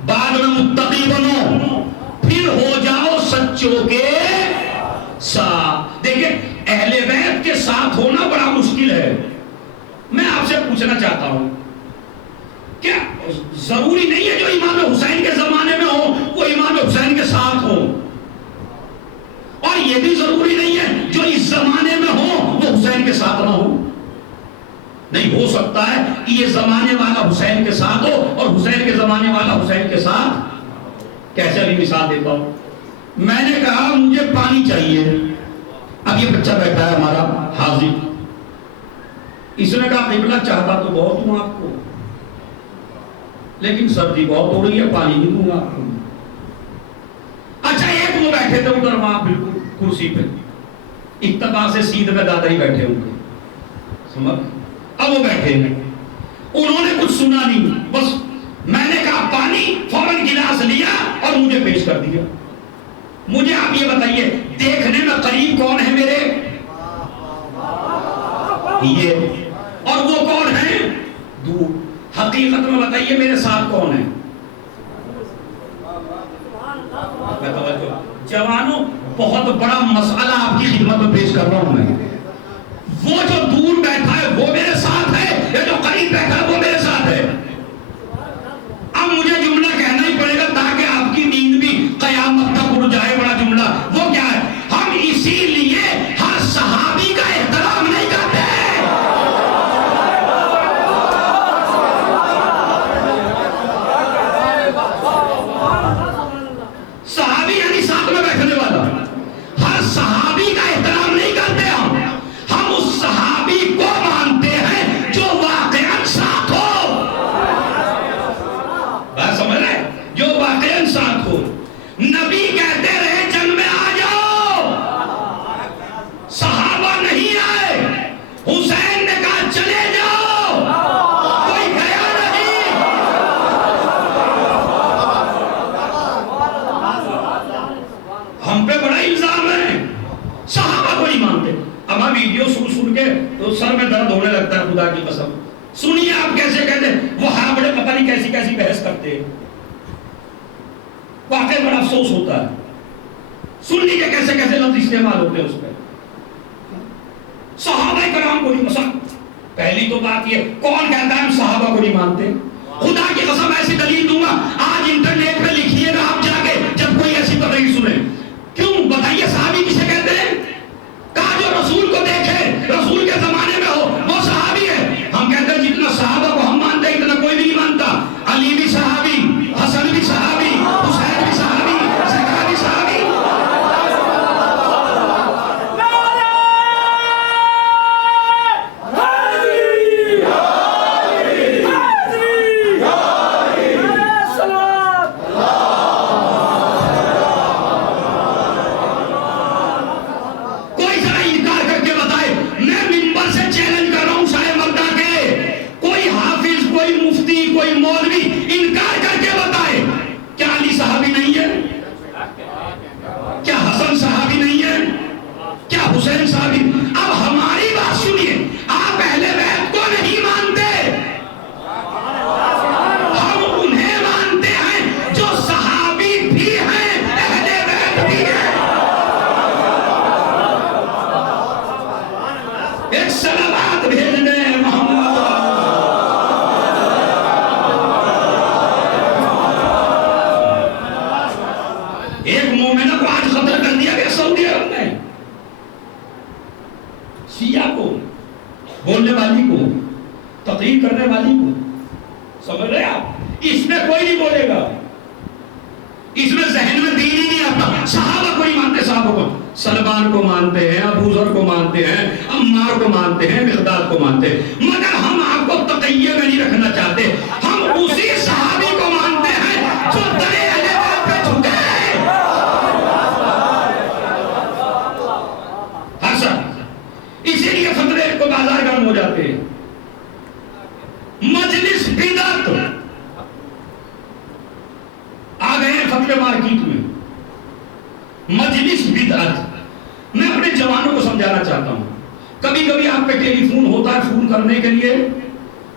بعد میں متقی بنو، پھر ہو جاؤ سچوں کے ساتھ۔ دیکھیں اہل بیت کے ساتھ ہونا بڑا مشکل ہے۔ میں آپ سے پوچھنا چاہتا ہوں، کیا ضروری نہیں ہے جو امام حسین کے زمانے میں ہو وہ امام حسین کے ساتھ ہو، اور یہ بھی ضروری نہیں ہے جو اس زمانے میں ہو وہ حسین کے ساتھ نہ ہو؟ نہیں، ہو سکتا ہے یہ زمانے والا حسین کے ساتھ ہو اور حسین کے زمانے والا حسین کے ساتھ۔ کیسے بھی مثال دیتا ہوں، میں نے کہا مجھے پانی چاہیے، اب یہ بچہ بیٹھا ہے ہمارا حاضر، اس نے کہا قبلہ چاہتا تو بہت ہوں آپ کو، لیکن سردی بہت ہو رہی ہے، پانی نہیں دوں گا آپ کو۔ اچھا ایک وہ بیٹھے تھے ادھر وہاں بالکل کرسی پہ، اتباع سے سیدھ میں دادا ہی بیٹھے ہوں گے، سمجھ؟ اب وہ بیٹھے ہیں، انہوں نے کچھ سنا نہیں، بس میں نے کہا پانی، فوراً گلاس لیا اور مجھے پیش کر دیا۔ مجھے آپ یہ بتائیے دیکھنے میں قریب کون ہے میرے؟ یہ، اور وہ کون ہے؟ دور۔ حقیقت میں بتائیے میرے ساتھ کون ہے؟ جوانوں بہت بڑا مسئلہ آپ کی خدمت میں پیش کر رہا ہوں میں، وہ جو دور بیٹھا ہے وہ میرے ساتھ ہے یا جو قریب بیٹھا ہے وہ میرے ساتھ ہے؟ اب مجھے جملہ کہنا ہی پڑے گا تاکہ آپ کی نیند بھی قیامت تک اڑ جائے۔ بڑا جملہ وہ کیا ہے؟ ہم اسی لیے ہر صحابی کا احترام نہیں کرتے۔ صحابی یعنی ساتھ میں بیٹھنے والا، ہر صحابی کا احترام نہیں کرتے ہم اس صحابی کو مانتے ہیں جو واقعاً ساتھ ہو۔ بات سمجھ رہے؟ جو واقعاً ساتھ ہو۔ نبی کہتے رہے جنگ میں آ جاؤ، صحابہ نہیں آئے، حسین نے کہا چلے جاؤ، کوئی گیا نہیں۔ ہم پہ بڑا الزام ہے، صحابہ کو نہیں مانتے۔ اب ہم ویڈیو سن کے تو سر میں درد ہونے لگتا ہے، خدا کی قسم۔ سنیے آپ کیسے کہتے ہیں، وہ ہاں بڑے پتہ نہیں کیسی کیسی بحث کرتے ہیں، واقعی بڑا افسوس ہوتا ہے۔ سن لیجیے کیسے کیسے لفظ استعمال ہوتے ہیں اس پہ۔ صحابہ کرام کو نہیں مسا، پہلی تو بات یہ کون کہتا ہے ہم صحابہ کو نہیں مانتے؟ خدا کی قسم ایسی دلیل دوں گا، آج انٹرنیٹ پہ لکھیے گا آپ جا کے جب کوئی ایسی تقریر سنے۔ کیوں بتائیے صحابی کسے کہتے ہیں؟ کہا جو رسول کو دیکھے، رسول کے زمانے میں ہو وہ صحابی ہے۔ ہم کہتے ہیں جتنا صحابہ کو ہم مانتے ہیں اتنا کوئی بھی نہیں مانتا۔ علی بھی صحابی، حسن بھی صحابی، حسین بھی صحابی، زکریا بھی صحابی۔ سلامات بھیج دیں محمد۔ ایک مومنہ کو آج قتل کر دیا گیا سعودی عرب میں، شیعہ کو، بولنے والی کو، تقریر کرنے والی کو، سمجھ رہے آپ؟ اس میں کوئی نہیں بولے گا، اس میں ذہن میں دین ہی نہیں آتا۔ صحابہ کو نہیں مانتے، صحابہ کو، سلمان کو مانتے ہیں، ابو ذر کو مانتے ہیں، عمار کو مانتے ہیں، مقداد کو مانتے ہیں، مگر ہم آپ کو تقیہ میں نہیں رکھنا چاہتے، ہم اسی صحابی کو مانتے ہیں جو درے اہل بیت پہ جھکے۔ اسی لیے فتوے کو بازار گرم ہو جاتے ہیں۔ مجلس بدعت آ گئے ہیں فتوے مارکیٹ میں، مجلس بدعت۔ میں اپنے جوانوں کو سمجھانا چاہتا ہوں، کبھی کبھی آپ پہ ٹیلی فون ہوتا ہے فون کرنے کے لیے،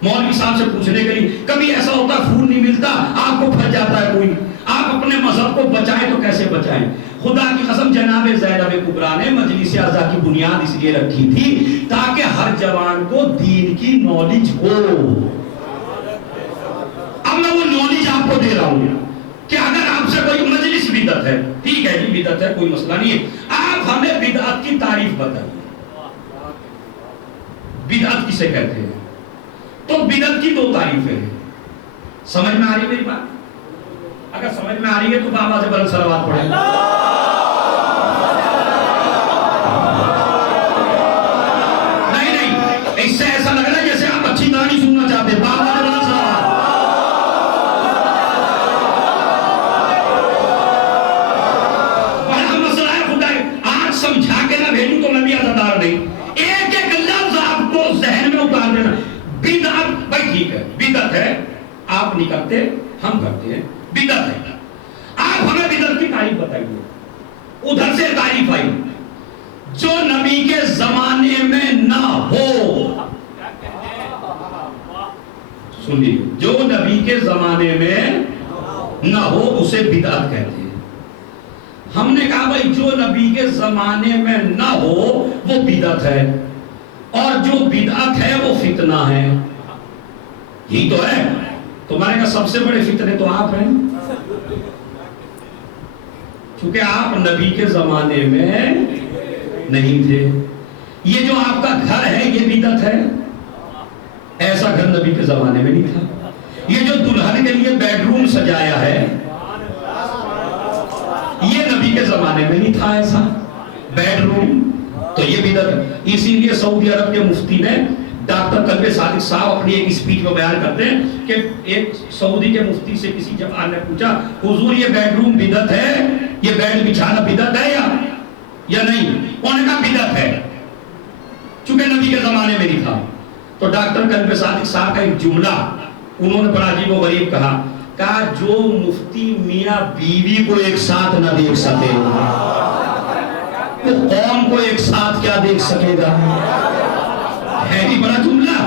مولوی صاحب سے پوچھنے کے لیے، کبھی ایسا ہوتا ہے فون نہیں ملتا، آپ کو پھنس جاتا ہے کوئی، آپ اپنے مذہب کو بچائیں تو کیسے بچائیں؟ خدا کی قسم جناب زینب کبریٰ نے مجلس اعضاء کی بنیاد اس لیے رکھی تھی تاکہ ہر جوان کو دین کی نالج ہو۔ اب میں وہ نالج آپ کو دے رہا ہوں کہ اگر آپ سے کوئی مجلس بدعت ہے، ٹھیک ہے جی بدعت ہے، کوئی مسئلہ نہیں ہے، آپ ہمیں بدعت کی تعریف بتائیے، بدعت کسے کہتے ہیں؟ تو بدعت کی دو تعریفیں ہیں، سمجھ میں آ رہی ہے میری بات؟ اگر سمجھ میں آ رہی ہے تو بابا سے بلند صلوات پڑھیں۔ نہیں، اس سے ایسا لگ رہا ہے جیسے آپ اچھی کہانی سننا چاہتے ہیں، بابا سے بلند صلوات۔ بڑا مسئلہ ہے، خدا آج سمجھا کے نہ بھیجوں تو میں بھی عزادار نہیں، ایک ایک لفظ آپ کو ذہن میں اتار دینا۔ بدعت بھائی ٹھیک ہے، بدعت ہے، آپ نہیں کرتے ہم کرتے ہیں، بدعت ہے، آپ ہمیں بدعت کی تعریف بتائیے۔ ادھر سے تعریف آئی جو نبی کے زمانے میں نہ ہو، سنیے، جو نبی کے زمانے میں نہ ہو اسے بدعت کہتے ہیں۔ ہم نے کہا بھائی جو نبی کے زمانے میں نہ ہو وہ بدعت ہے، اور جو بدعت ہے وہ فتنہ ہے، یہی تو ہے۔ تمہارے کا سب سے بڑے فتنے تو آپ ہیں، چونکہ آپ نبی کے زمانے میں نہیں تھے۔ یہ جو آپ کا گھر ہے یہ بدعت ہے، ایسا گھر نبی کے زمانے میں نہیں تھا۔ یہ جو دلہن کے لیے بیڈ روم سجایا ہے یہ نبی کے زمانے میں نہیں تھا ایسا بیڈ روم، تو یہ بدعت ہے۔ اسی لیے سعودی عرب کے مفتی نے ڈاکٹر قلب صادق صاحب اپنی ایک اسپیچ میں بیان کرتے ہیں کہ ایک سعودی کے مفتی سے کسی جوان نے پوچھا حضور یہ بیڈ روم بدعت ہے، یہ بیڈ بچھانا بدعت ہے یا نہیں؟ انہوں نے کہا بدعت ہے، چونکہ نبی کے زمانے میں نہیں تھا۔ تو ڈاکٹر قلب صادق صاحب کا ایک جملہ انہوں نے بڑا عجیب و غریب کہا جو مفتی میاں بیوی کو ایک ساتھ نہ دیکھ سکے وہ قوم کو ایک ساتھ کیا دیکھ سکے گا؟ ہے ہی بڑا جملہ۔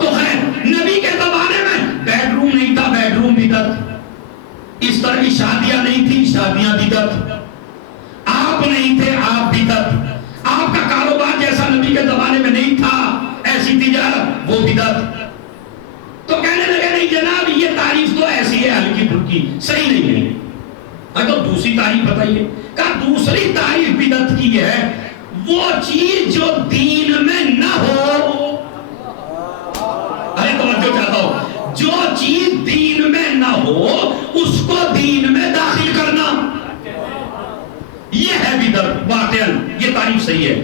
تو ہے نبی کے زمانے میں بیڈ روم نہیں تھا، بیڈ روم بدعت، اس طرح کی شادیاں نہیں تھی، شادیاں بدعت، آپ نہیں تھے، آپ بدعت، آپ کا کاروبار جیسا نبی کے زمانے میں نہیں تھا ایسی تجارت، وہ بدعت۔ تو کہنے لگے نہیں جناب یہ تعریف تو ایسی ہے ہلکی پھلکی، صحیح نہیں ہے۔ تو دوسری تعریف بتائیے۔ کہا دوسری تعریف بدعت کی ہے وہ چیز جو دین میں نہ ہو، ارے توجہ چاہتا ہوں، جو چیز دین میں نہ ہو اس کو دین میں داخل کرنا، یہ ہے بدعت۔ باطن یہ تعریف صحیح ہے،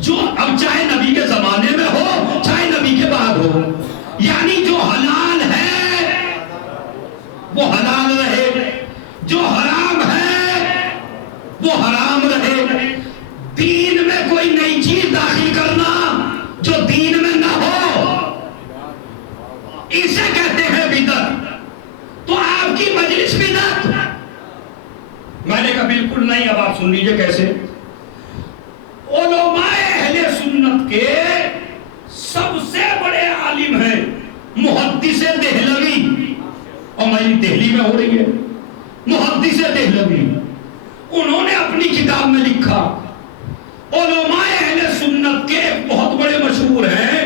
جو اب چاہے نبی کے زمانے میں ہو چاہے نبی کے بعد ہو، یعنی جو حلال ہے وہ حلال رہے، جو حرام ہے وہ حرام رہے، دین میں کوئی نئی چیز داخل کرنا جو دین میں نہ ہو اسے کہتے ہیں بدعت۔ تو آپ کی مجلس بدعت؟ میں نے کہا بالکل نہیں، اب آپ سن لیجئے کیسے۔ علماء اہل سنت کے سب سے بڑے عالم ہیں محدث دہلوی، اور میری دہلی میں ہو رہی ہے محدث دہلوی، انہوں نے اپنی کتاب میں لکھا علماء اہل سنت کے بہت بڑے مشہور ہیں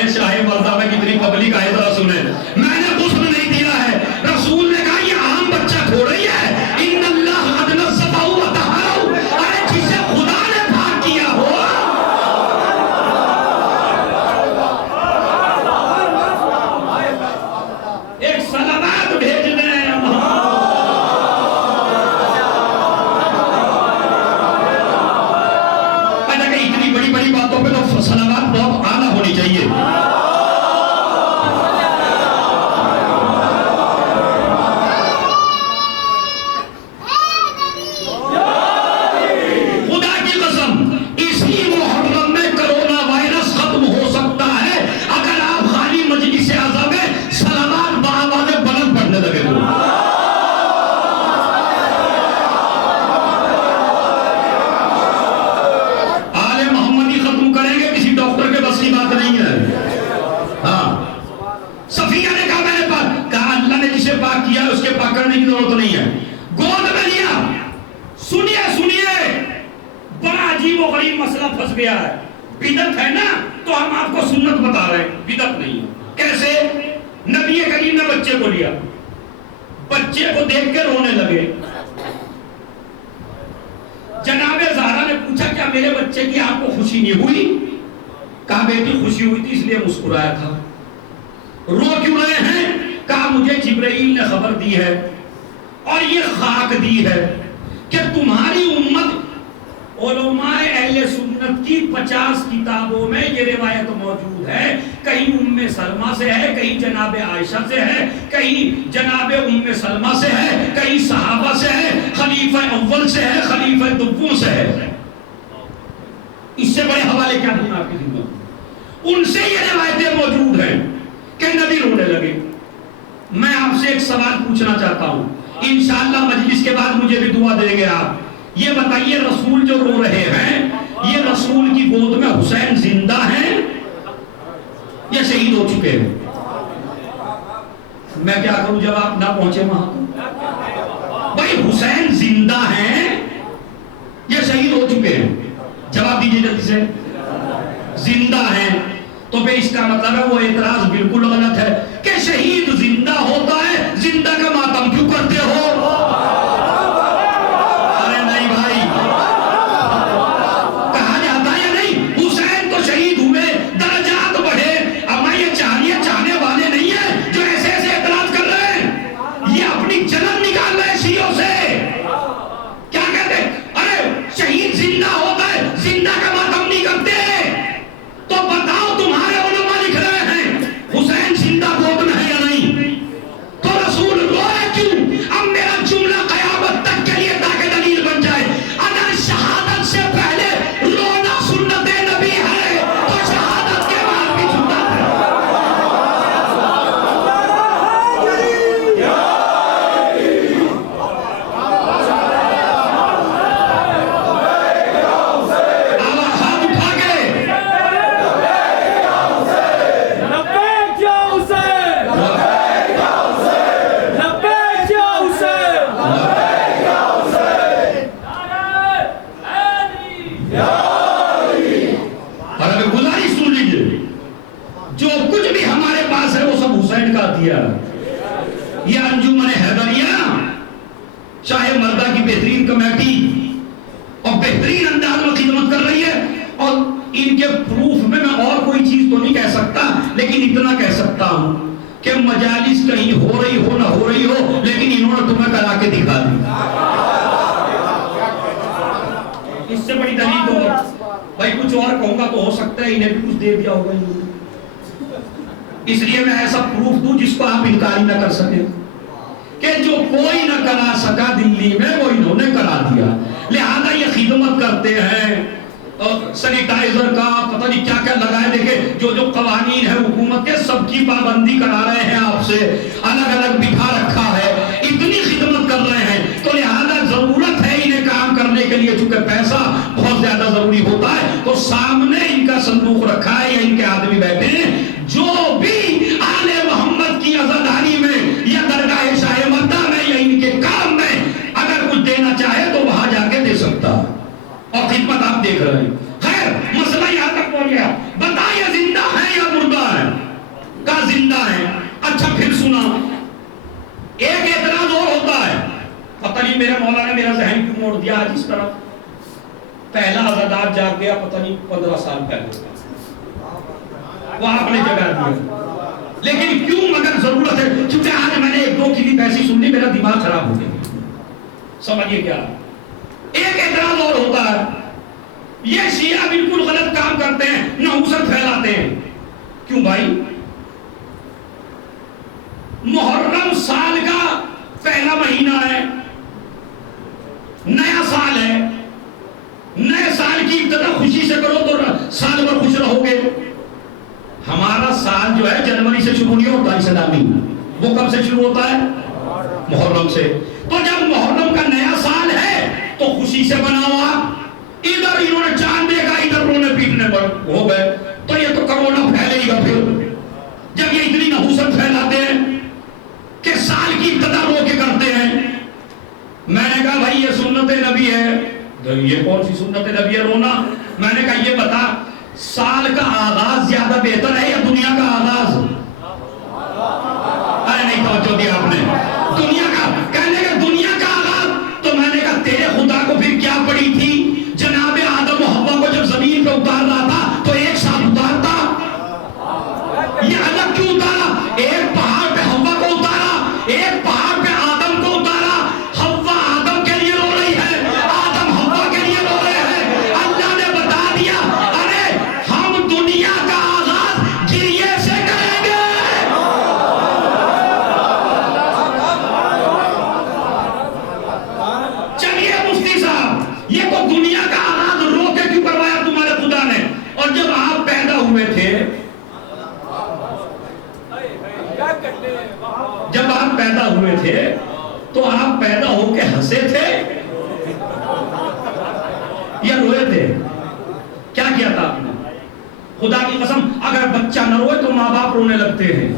ہے شاہ مردہ میں کتنی پبلک آئے ذرا سنیں. میں نے غسل نہیں دیا ہے. رسول نے کہا یہ عام بچہ تھوڑا ہی ہے. ان اللہ قد نزہہ و طہرہ. ارے جسے خدا نے پاک کیا ہو. ایک صلوات بھیج دیں. اتنی بڑی بڑی باتوں پہ تو صلوات بہت اعلیٰ ہونی چاہیے. خدا کی قسم اسی محرم میں کرونا وائرس ختم ہو سکتا ہے اگر آپ خالی مجلس اعظم میں صلوات بآواز بلند پڑھنے لگے تو. ڈاکٹر کے بس کی بات نہیں ہے. ہاں صفیہ نے کہا میں نے کہا اللہ نے جسے پاک کیا اس کے پاک کرنے کی ضرورت نہیں ہے. گود میں لیا. سنیے بڑا عجیب و غریب مسئلہ پھنس گیا ہے. بدعت ہے نا تو ہم آپ کو سنت بتا رہے ہیں, بدعت نہیں ہے. کیسے؟ نبی کریم نے بچے کو لیا, بچے کو دیکھ کے رونے لگے. جناب زہرا نے پوچھا کیا میرے بچے کی آپ کو خوشی نہیں ہوئی؟ کہا بیٹی خوشی ہوئی تھی اس لیے مسکرایا تھا. رو کیوں رہے ہیں؟ کہا مجھے جبرائیل نے خبر دی ہے اور یہ خاک دی ہے کہ تمہاری امت علماء اہل سنت کی 50 کتابوں میں یہ روایت موجود ہے. کہیں ام سلمہ سے ہے, کہیں جناب عائشہ سے ہے, کہیں جناب ام سلمہ سے ہے, کہیں صحابہ سے ہے, خلیفہ اول سے ہے, خلیفہ دوم سے ہے. اس سے بڑے حوالے کیا دیں آپ کی خدمت. ان سے یہ روایتیں موجود ہیں کہ نبی رونے لگے. میں آپ سے ایک سوال پوچھنا چاہتا ہوں, انشاءاللہ مجلس کے بعد مجھے بھی دعا دیں گے آپ. یہ بتائیے رسول جو رو رہے ہیں یہ رسول کی گود میں حسین زندہ ہیں یا شہید ہو چکے ہیں؟ میں کیا کروں جب آپ نہ پہنچے وہاں؟ بھائی حسین زندہ ہیں یا شہید ہو چکے ہیں؟ جواب دیجیے جلدی سے. زندہ ہیں تو پھر اس کا مطلب ہے وہ اعتراض بالکل غلط ہے کہ شہید زندہ ہوتا ہے, زندہ کا ماتم کیوں کرتے ہو؟ ارے نہیں بھائی, کہا جاتا ہے یا نہیں حسین تو شہید ہوئے, درجات بڑھے. اب میں یہ چاہنے والے نہیں ہیں جو ایسے ایسے اعتراض کر رہے ہیں, یہ اپنی جلن نکال رہے ہیں شیعوں سے. کیا کہتے ہیں؟ ارے شہید زندہ ہوتا ہے, زندہ کا ماتم نہیں کرتے. تو بتاؤ تمہارے علماء لکھ رہے ہیں حسین زندہ گود میں ہے یا نہیں؟ تو رسول روئے کیوں؟ اب میرا جملہ قیامت تک کے لیے تاکہ دلیل بن جائے. اگر شہادت سے پہلے رونا سنت نبی ہے تو شہادت کے بعد بھی سنت ہے. یہ انجمن حیدریہ شاہ مردہ کی بہترین کمیٹی اور بہترین انداز میں خدمت کر رہی ہے. اور ان کے پروف میں اور کوئی چیز تو نہیں کہہ سکتا, لیکن اتنا کہہ سکتا ہوں کہ مجالس کہیں ہو رہی ہو نہ ہو رہی ہو لیکن انہوں نے تمہیں کرا کے دکھا دی. اس سے بڑی دلیل تو بھائی کچھ اور کہوں گا تو ہو سکتا ہے انہیں بھی کچھ دے دیا ہوگا. اس لیے میں ایسا پروف دوں جس کو آپ انکار ہی نہ کر سکیں کہ جو کوئی نہ کرا سکا دلی میں وہ انہوں نے کرا دیا. لہذا یہ خدمت کرتے ہیں سینیٹائزر کا پتہ نہیں کیا کیا لگائے. دیکھیں جو قوانین ہے حکومت کے سب کی پابندی کرا رہے ہیں آپ سے, الگ الگ بٹھا رکھا ہے, اتنی خدمت کر رہے ہیں. تو لہذا ضرورت ہے انہیں کام کرنے کے لیے, چونکہ پیسہ بہت زیادہ ضروری ہوتا ہے. تو سامنے ان کا صندوق رکھا ہے یا ان کے آدمی بیٹھے ہیں, جو بھی آل محمد کی عزاداری میں یا درگاہ شاہ مردہ میں یا ان کے کام میں اگر کچھ دینا چاہے تو وہاں جا کے دے سکتا ہے. اور خدمت آپ دیکھ رہے ہیں. خیر مسئلہ یہاں تک پہنچ گیا. بتائیے زندہ ہے یا مردہ ہے؟ میرے مولا نے میرا ذہن کیوں موڑ دیا آج اس طرف. پہلا عزادار جاگ گیا پتہ نہیں 15 سال پہلے وہ آپ نے جگہ دیا. لیکن کیوں مگر ضرورت ہے چونکہ آج میں نے ایک دو کلپ ایسی سن لی میرا دماغ خراب ہو گیا. سمجھیے کیا ایک اعتراض اور ہوتا ہے. یہ شیعہ بالکل غلط کام کرتے ہیں, نحوست پھیلاتے ہیں. کیوں بھائی؟ محرم سال کا پہلا مہینہ ہے, نیا سال ہے, نئے سال کی ابتدا خوشی سے کرو تو سال بھر خوش رہو گے. ہمارا سال جو ہے جنوری سے شروع نہیں ہوتا اسلامی, وہ کب سے شروع ہوتا ہے؟ محرم سے. تو جب محرم کا نیا سال ہے تو خوشی سے مناؤ. آپ ادھر انہوں نے چاند دیکھا, ادھر انہوں نے پیٹنے پر ہو گئے, تو یہ تو کرونا پھیلے گا. پھر جب یہ اتنی نحوست پھیلاتے ہیں کہ سال کی ابتدا رو کے کرتے ہیں. میں نے کہا بھائی یہ سنت نبی ہے. یہ کون سی سنت نبی ہے رونا؟ میں نے کہا یہ بتا سال کا آغاز زیادہ بہتر ہے یا دنیا کا آغاز؟ ارے نہیں توجہ دیا آپ نے. دنیا کا کہنے کا دنیا کا آغاز. تو میں نے کہا تیرے خدا کو پھر کیا پڑی تھی جناب آدم و حوا کو جب زمین پہ اتار رہا تھا تو ایک ساتھ اتارتا, یہ الگ کیوں اتارا؟ ایک پہاڑ پہ حوا کو اتارا, ایک پہاڑ پہ آدم کو اتارا. حوا آدم کے لیے رو رہی ہے, آدم حوا کے لیے رو رہے ہیں. اللہ نے بتا دیا ارے ہم دنیا کا آغاز گریے سے کریں گے. چلیے مفتی صاحب یہ تو دنیا کا آغاز رو کے کیوں کروایا تمہارے خدا نے؟ اور جب آپ پیدا ہوئے تھے, جب آپ پیدا ہوئے تھے تو آپ پیدا ہو کے ہنسے تھے یا روئے تھے؟ کیا کیا تھا آپ نے؟ خدا کی قسم اگر بچہ نہ روئے تو ماں باپ رونے لگتے ہیں.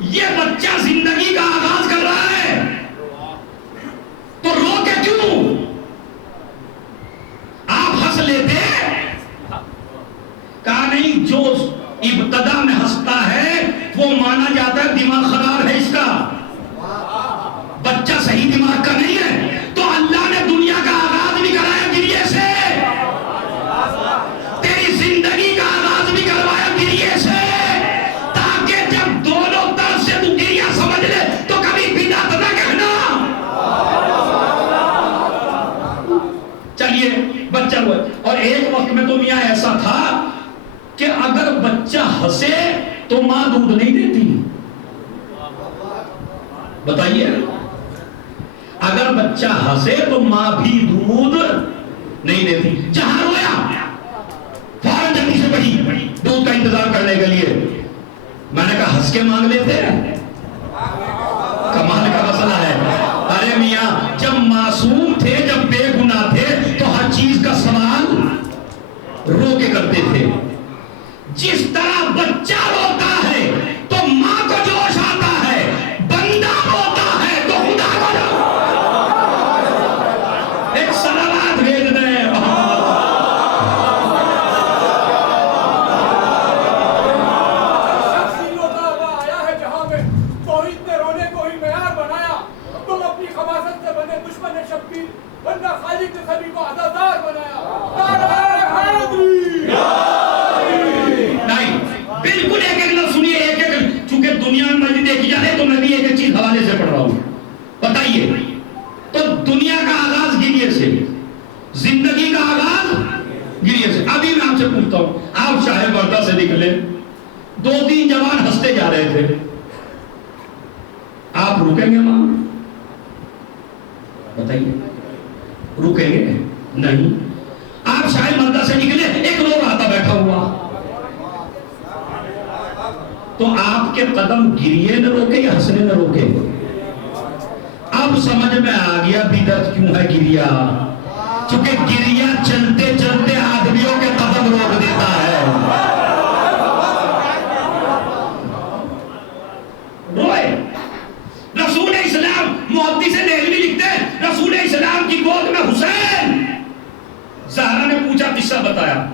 یہ بچہ زندگی کا آغاز کر رہا ہے تو رو کے کیوں؟ آپ ہنس لیتے. کہا نہیں جو ابتدا میں ہنستا ہے وہ مانا جاتا ہے دماغ خراب ہے اس کا, بچہ صحیح دماغ کا نہیں ہے. تو اللہ نے دنیا کا آغاز بھی کرایا گریے سے, تیری زندگی کا آغاز بھی کروایا گریے سے, تاکہ جب دونوں طرف سے تو گریہ سمجھ لے تو کبھی بدعت نہ کہنا. چلیے بچہ روئے. اور ایک وقت میں تو میاں ایسا تھا کہ اگر بچہ ہنسے تو ماں دودھ نہیں دیتی. بتائیے اگر بچہ ہنسے تو ماں بھی دودھ نہیں دیتی. جہاں رویا فوراً جلدی سے بڑھی دودھ کا انتظار کرنے کے لیے. میں نے کہا ہنس کے مانگ لیتے ہیں, کمال کا مسئلہ ہے. ارے میاں جب معصوم تھے, جب بے گناہ تھے تو ہر چیز کا سوال رو کے کرتے تھے. جس طرح بچہ روتا ہے تو ماں کو جوش آتا ہے, بندہ روتا ہے تو خدا کو جوش. ایک صلوات بھیج دیں. شخصی روتا ہوا آیا ہے جہاں میں, توحید نے رونے کو ہی معیار بنایا. تم اپنی خباثت سے بنے دشمن شبیر, ورنہ خالق نے سبھی کو عزادار بنایا. بالکل ایک ایک لفظ سنیے, ایک ایک, چونکہ دنیا میں مسجد دیکھی جا رہی ہے تو میں بھی ایک ایک چیز حوالے سے پڑھ رہا ہوں. بتائیے تو دنیا کا آغاز گریے سے, زندگی کا آغاز گریے سے. ابھی میں آپ سے پوچھتا ہوں, آپ شاہ بردہ سے نکلے, 2-3 جوان ہنستے جا رہے تھے, آپ رکیں گے وہاں؟ بتائیے رکیں گے؟ نہیں. آپ شاہ بردہ سے نکلے, ایک لوگ آتا بیٹھا ہوا, تو آپ کے قدم گریے نہ روکے یا ہنسنے نہ روکے؟ اب سمجھ میں آ گیا بدعت کیوں ہے گریہ. چونکہ گریہ چلتے چلتے آدمیوں کے قدم روک دیتا ہے. روئے. رسول اسلام محدث دہلوی لکھتے ہیں رسول اسلام کی گود میں حسین. زہرا نے پوچھا, قصہ بتایا,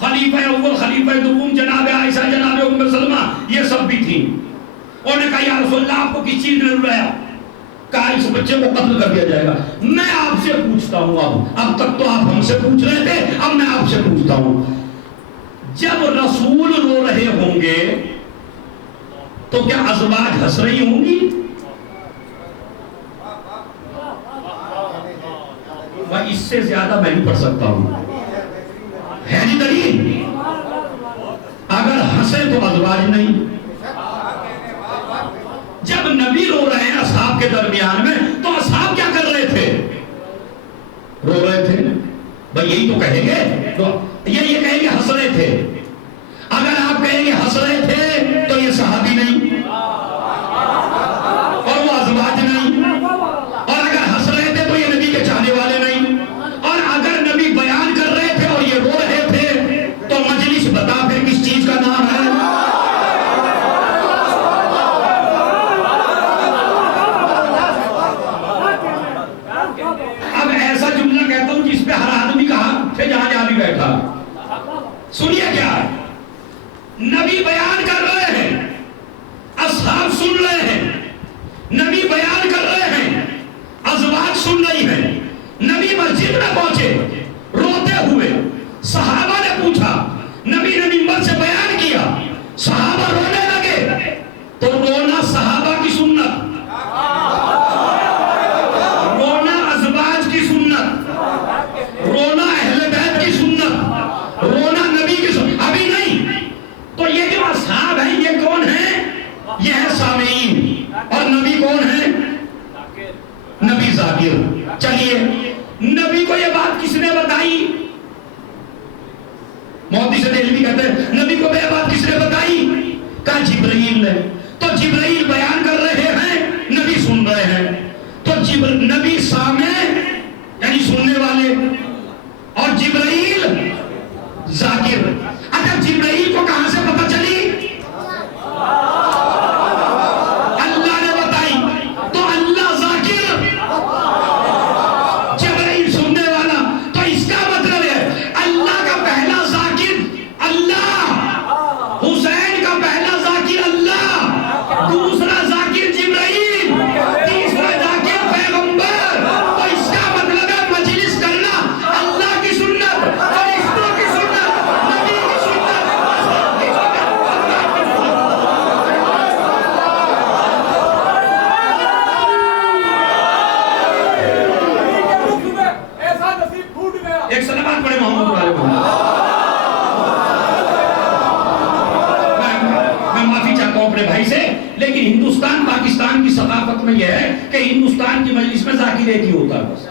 خلیفہ اول, خلیفہ دوم, جناب عائشہ, جناب ام سلمہ, یہ سب بھی تھی. انہوں نے کہا یا رسول اللہ آپ کو کس چیز نے رلایا؟ کہا اس بچے کو قتل کر دیا جائے گا. میں آپ سے پوچھتا ہوں, اب تک تو آپ ہم سے پوچھ رہے تھے, اب میں آپ سے پوچھتا ہوں, جب رسول رو رہے ہوں گے تو کیا ازواج ہنس رہی ہوں گی؟ میں اس سے زیادہ میں نہیں پڑھ سکتا ہوں. ہے نہیں دلیل؟ اگر ہنسے تو ازواج نہیں. جب نبی رو رہے ہیں اصحاب کے درمیان میں تو اصحاب کیا کر رہے تھے؟ رو رہے تھے. بھئی یہی تو کہیں گے, یہ کہیں گے ہنس رہے تھے. اگر آپ کہیں گے ہنس رہے تھے تو یہ صحابی نہیں اور وہ ازواج نہیں, اور اگر ہنس رہے تھے تو یہ نبی کے چاہنے والے نہیں, اور اگر نبی بیان کر رہے تھے اور یہ رو رہے تھے تو مجلس بتا پھر کس چیز کا نام ہے؟ اب ایسا جملہ کہتا ہوں جس پہ ہر آدمی کہا پھر جہاں بھی بیٹھا. سنیے کیا ہے, نبی بیان کر رہے ہیں, اصحاب سن رہے ہیں, نبی بیان کر رہے ہیں, ازواج سن رہی ہیں. نبی مسجد میں پہنچے روتے ہوئے, صحابہ نے پوچھا, نبی نے منبر سے بیان کیا, صحابہ رونے لگے. تو رونا صحابہ کی سنت, رونا ازواج کی سنت, رونا اہل بیت کی سنت, رونا نبی کی سنت. ابھی نہیں. تو یہ جو اصحاب ہیں یہ کون ہیں؟ یہ ہے سامعین. اور نبی کون ہے؟ نبی ذاکر. چلیے, نبی کو یہ بات کس نے بتائی؟ مودی سے دہلوی کہتے ہیں نبی کو یہ بات کس نے بتائی؟ کہا جبرائیل نے. تو جبرائیل بیان کر رہے ہیں, نبی سن رہے ہیں. تو نبی سامع یعنی سننے والے, اور جبرائیل ذاکر. اگر جبرائیل کو کہاں سے پتہ چلی؟ اللہ نے بتائی. تو اللہ ذاکر, جبرائیل سننے والا. تو اس کا مطلب ہے اللہ کا پہلا ذاکر اللہ, حسین کا پہلا ذاکر اللہ, دوسرا ذاکر جبرائیل, تیسرا ذاکر پیغمبر. تو اس کا مطلب ہے مجلس کرنا اللہ کی سنت, فرشتوں کی سنت, نبی کی سنت, اصحاب کی سنت, اللہ کی سنت. ایسا نصیب پھوٹ گیا. ایک سلامات پڑھے محمد علیہ محمد. میں معافی چاہتا ہوں اپنے بھائی سے, لیکن ہندوستان پاکستان کی ثقافت میں یہ ہے کہ ہندوستان کی مجلس میں ذاکر ایک ہی ہوتا ہے بس.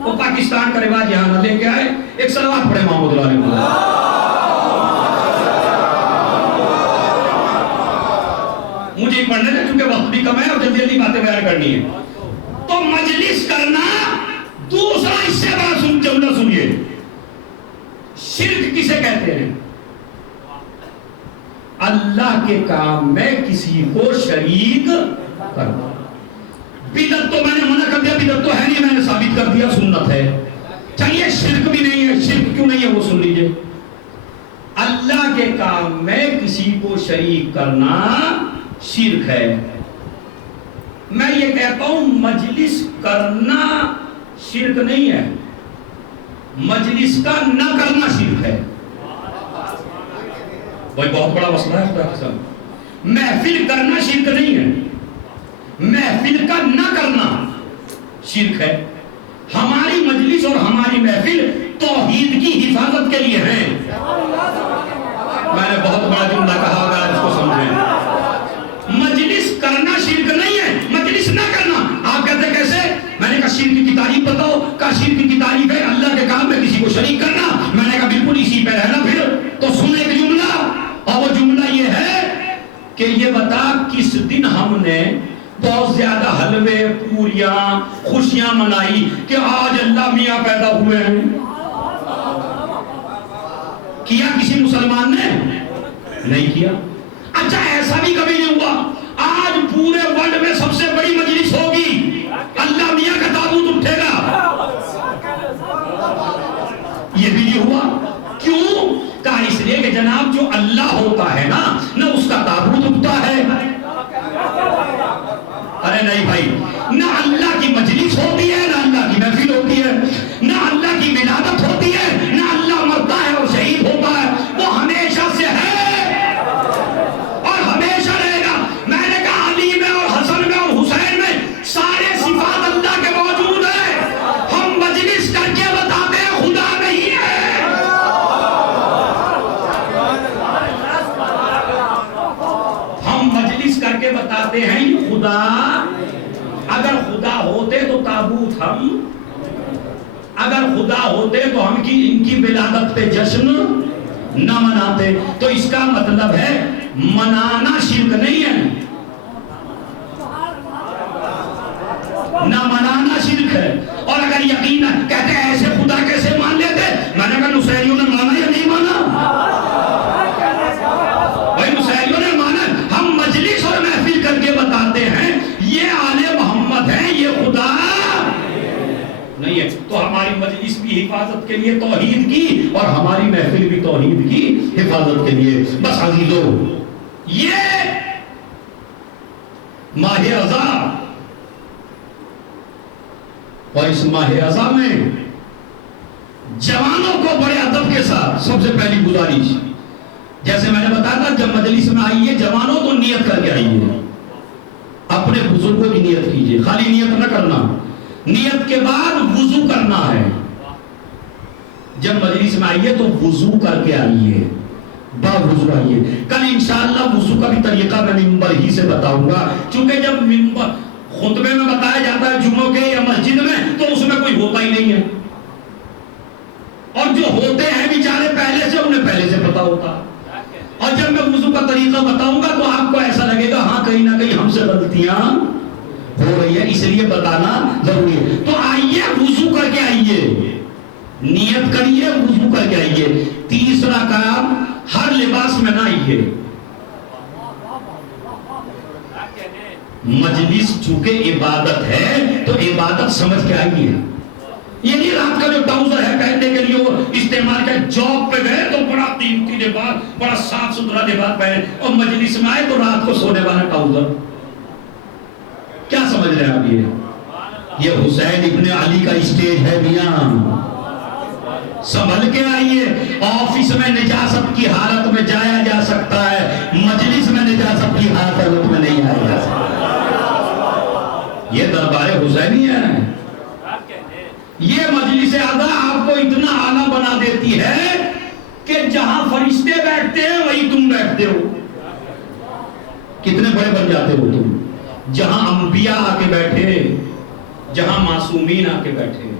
وہ پاکستان کا رواج یہاں نہ لے کے آئے. ایک سلامات پڑھے محمد علیہ محمد. مجھے پڑھنے دیں کیونکہ وقت بھی کم ہے اور جلدی جلدی باتیں بیان کرنی ہے. تو مجلس کرنا دوسرا اس سے بڑا جملہ سنیے. شرک کسے کہتے ہیں؟ اللہ کے کام میں کسی کو شریک کرنا. بدعت تو میں نے منع کر دیا, بدعت تو ہے نہیں, میں نے ثابت کر دیا سنت ہے. چلیے شرک بھی نہیں ہے. شرک کیوں نہیں ہے وہ سن لیجئے. اللہ کے کام میں کسی کو شریک کرنا شرک ہے. میں یہ کہتا ہوں مجلس کرنا شرک نہیں ہے, مجلس کا نہ کرنا شرک ہے. بھائی بہت بڑا مسئلہ ہے خدا کے ساتھ. محفل کرنا شرک نہیں ہے, محفل کا نہ کرنا شرک ہے. ہماری مجلس اور ہماری محفل توحید کی حفاظت کے لیے ہیں. میں نے بہت بڑا جملہ کہا, اگر آپ اس کو سمجھیں. مجلس کرنا شرک نہیں ہے, مجلس نہ کرنا. آپ کہتے ہیں کیسے؟ میں نے کہا شرک کی تعریف بتاؤ. کہا شرک کی تعریف ہے اللہ کے کام میں کسی کو شریک کرنا. میں نے کہا بالکل اسی پہ رہنا. پھر تو سن ایک جملہ, اور وہ جملہ یہ ہے کہ یہ بتا کس دن ہم نے بہت زیادہ حلوے پوریاں خوشیاں منائی کہ آج اللہ میاں پیدا ہوئے ہیں. کیا کسی مسلمان نے؟ نہیں کیا. اچھا ایسا بھی کبھی نہیں ہوا آج پورے ورلڈ میں سب سے بڑی مجلس ہوگی, اللہ میاں کا تابوت اٹھے گا, یہ بھی نہیں ہوا. کیوں؟ کہا اس لیے کہ جناب جو اللہ ہوتا ہے نا اس کا تابوت اٹھتا ہے. ارے نہیں بھائی, کے بتاتے ہیں یہ خدا، اگر خدا ہوتے تو تابوت ہم، اگر خدا ہوتے تو ہم ان کی ولادت پہ جشن نہ مناتے. تو اس کا مطلب ہے منانا شرک نہیں ہے، نہ منانا شرک ہے. اور اگر یقین کہتے ہیں ایسے خدا کیسے مان لیتے، میں نے کہا نصیریوں نے مانا یا نہیں مانا؟ بھائی نصیریوں نے مانا. ہم مجلس اور محفل کر کے بتاتے ہیں یہ آل محمد ہے، یہ خدا نہیں ہے. تو ہماری مجلس بھی حفاظت کے لیے توحید کی اور ہماری محفل بھی توحید کی حفاظت کے لیے. بس عزیزو، یہ ماہ رضا اور اس ماہ رضا میں جوانوں کو بڑے ادب کے ساتھ سب سے پہلی گزارش، جیسے میں نے بتایا تھا جب مجلس میں آئیے جوانوں تو نیت کر کے آئیے، اپنے بزرگوں کی نیت کیجئے، خالی نیت نہ کرنا، نیت کے بعد وضو کرنا ہے. جب مجلس میں آئیے تو وضو کر کے آئیے، با وضو آئیے. کل انشاءاللہ وضو کا بھی طریقہ میں ممبر ہی سے بتاؤں گا، چونکہ جب ممبر خطبے میں بتایا جاتا ہے جمعوں کے یا مسجد میں تو اس میں کوئی ہوتا ہی نہیں ہے، اور جو ہوتے ہیں بیچارے پہلے سے انہیں پہلے سے پتا ہوتا. اور جب میں وضو کا طریقہ بتاؤں گا تو آپ کو ایسا لگے گا ہاں کہیں نہ کہیں ہم سے غلطیاں ہو رہی ہے، اس لیے بتانا ضروری ہے. تو آئیے وضو کر کے آئیے، نیت کریے وضو کر کے آئیے. تیسرا کام، ہر لباس میں نہ آئیے. مجلس چونکہ عبادت ہے تو عبادت سمجھ کے آئیے. یہ نہیں رات کا جو ٹراؤزر ہے پہننے کے لیے وہ استعمال کر، جاب پہ گئے تو بڑا قیمتی لباس، بڑا صاف ستھرا لباس پہنے، اور مجلس میں آئے تو رات کو سونے والا ٹراؤزر. کیا سمجھ رہے ہیں آپ؟ یہ حسین ابن علی کا اسٹیج ہے میاں، سنبھل کے آئیے. آفس میں نجاست کی حالت میں جایا جا سکتا ہے، مجلس میں نجاست کی حالت میں نہیں آیا جا سکتا. یہ دربار حسینی ہے. یہ مجلس اعلیٰ آپ کو اتنا اعلیٰ بنا دیتی ہے کہ جہاں فرشتے بیٹھتے ہیں وہی تم بیٹھتے ہو. کتنے بڑے بن جاتے ہو تم. جہاں انبیاء آ کے بیٹھے، جہاں معصومین آ کے بیٹھے.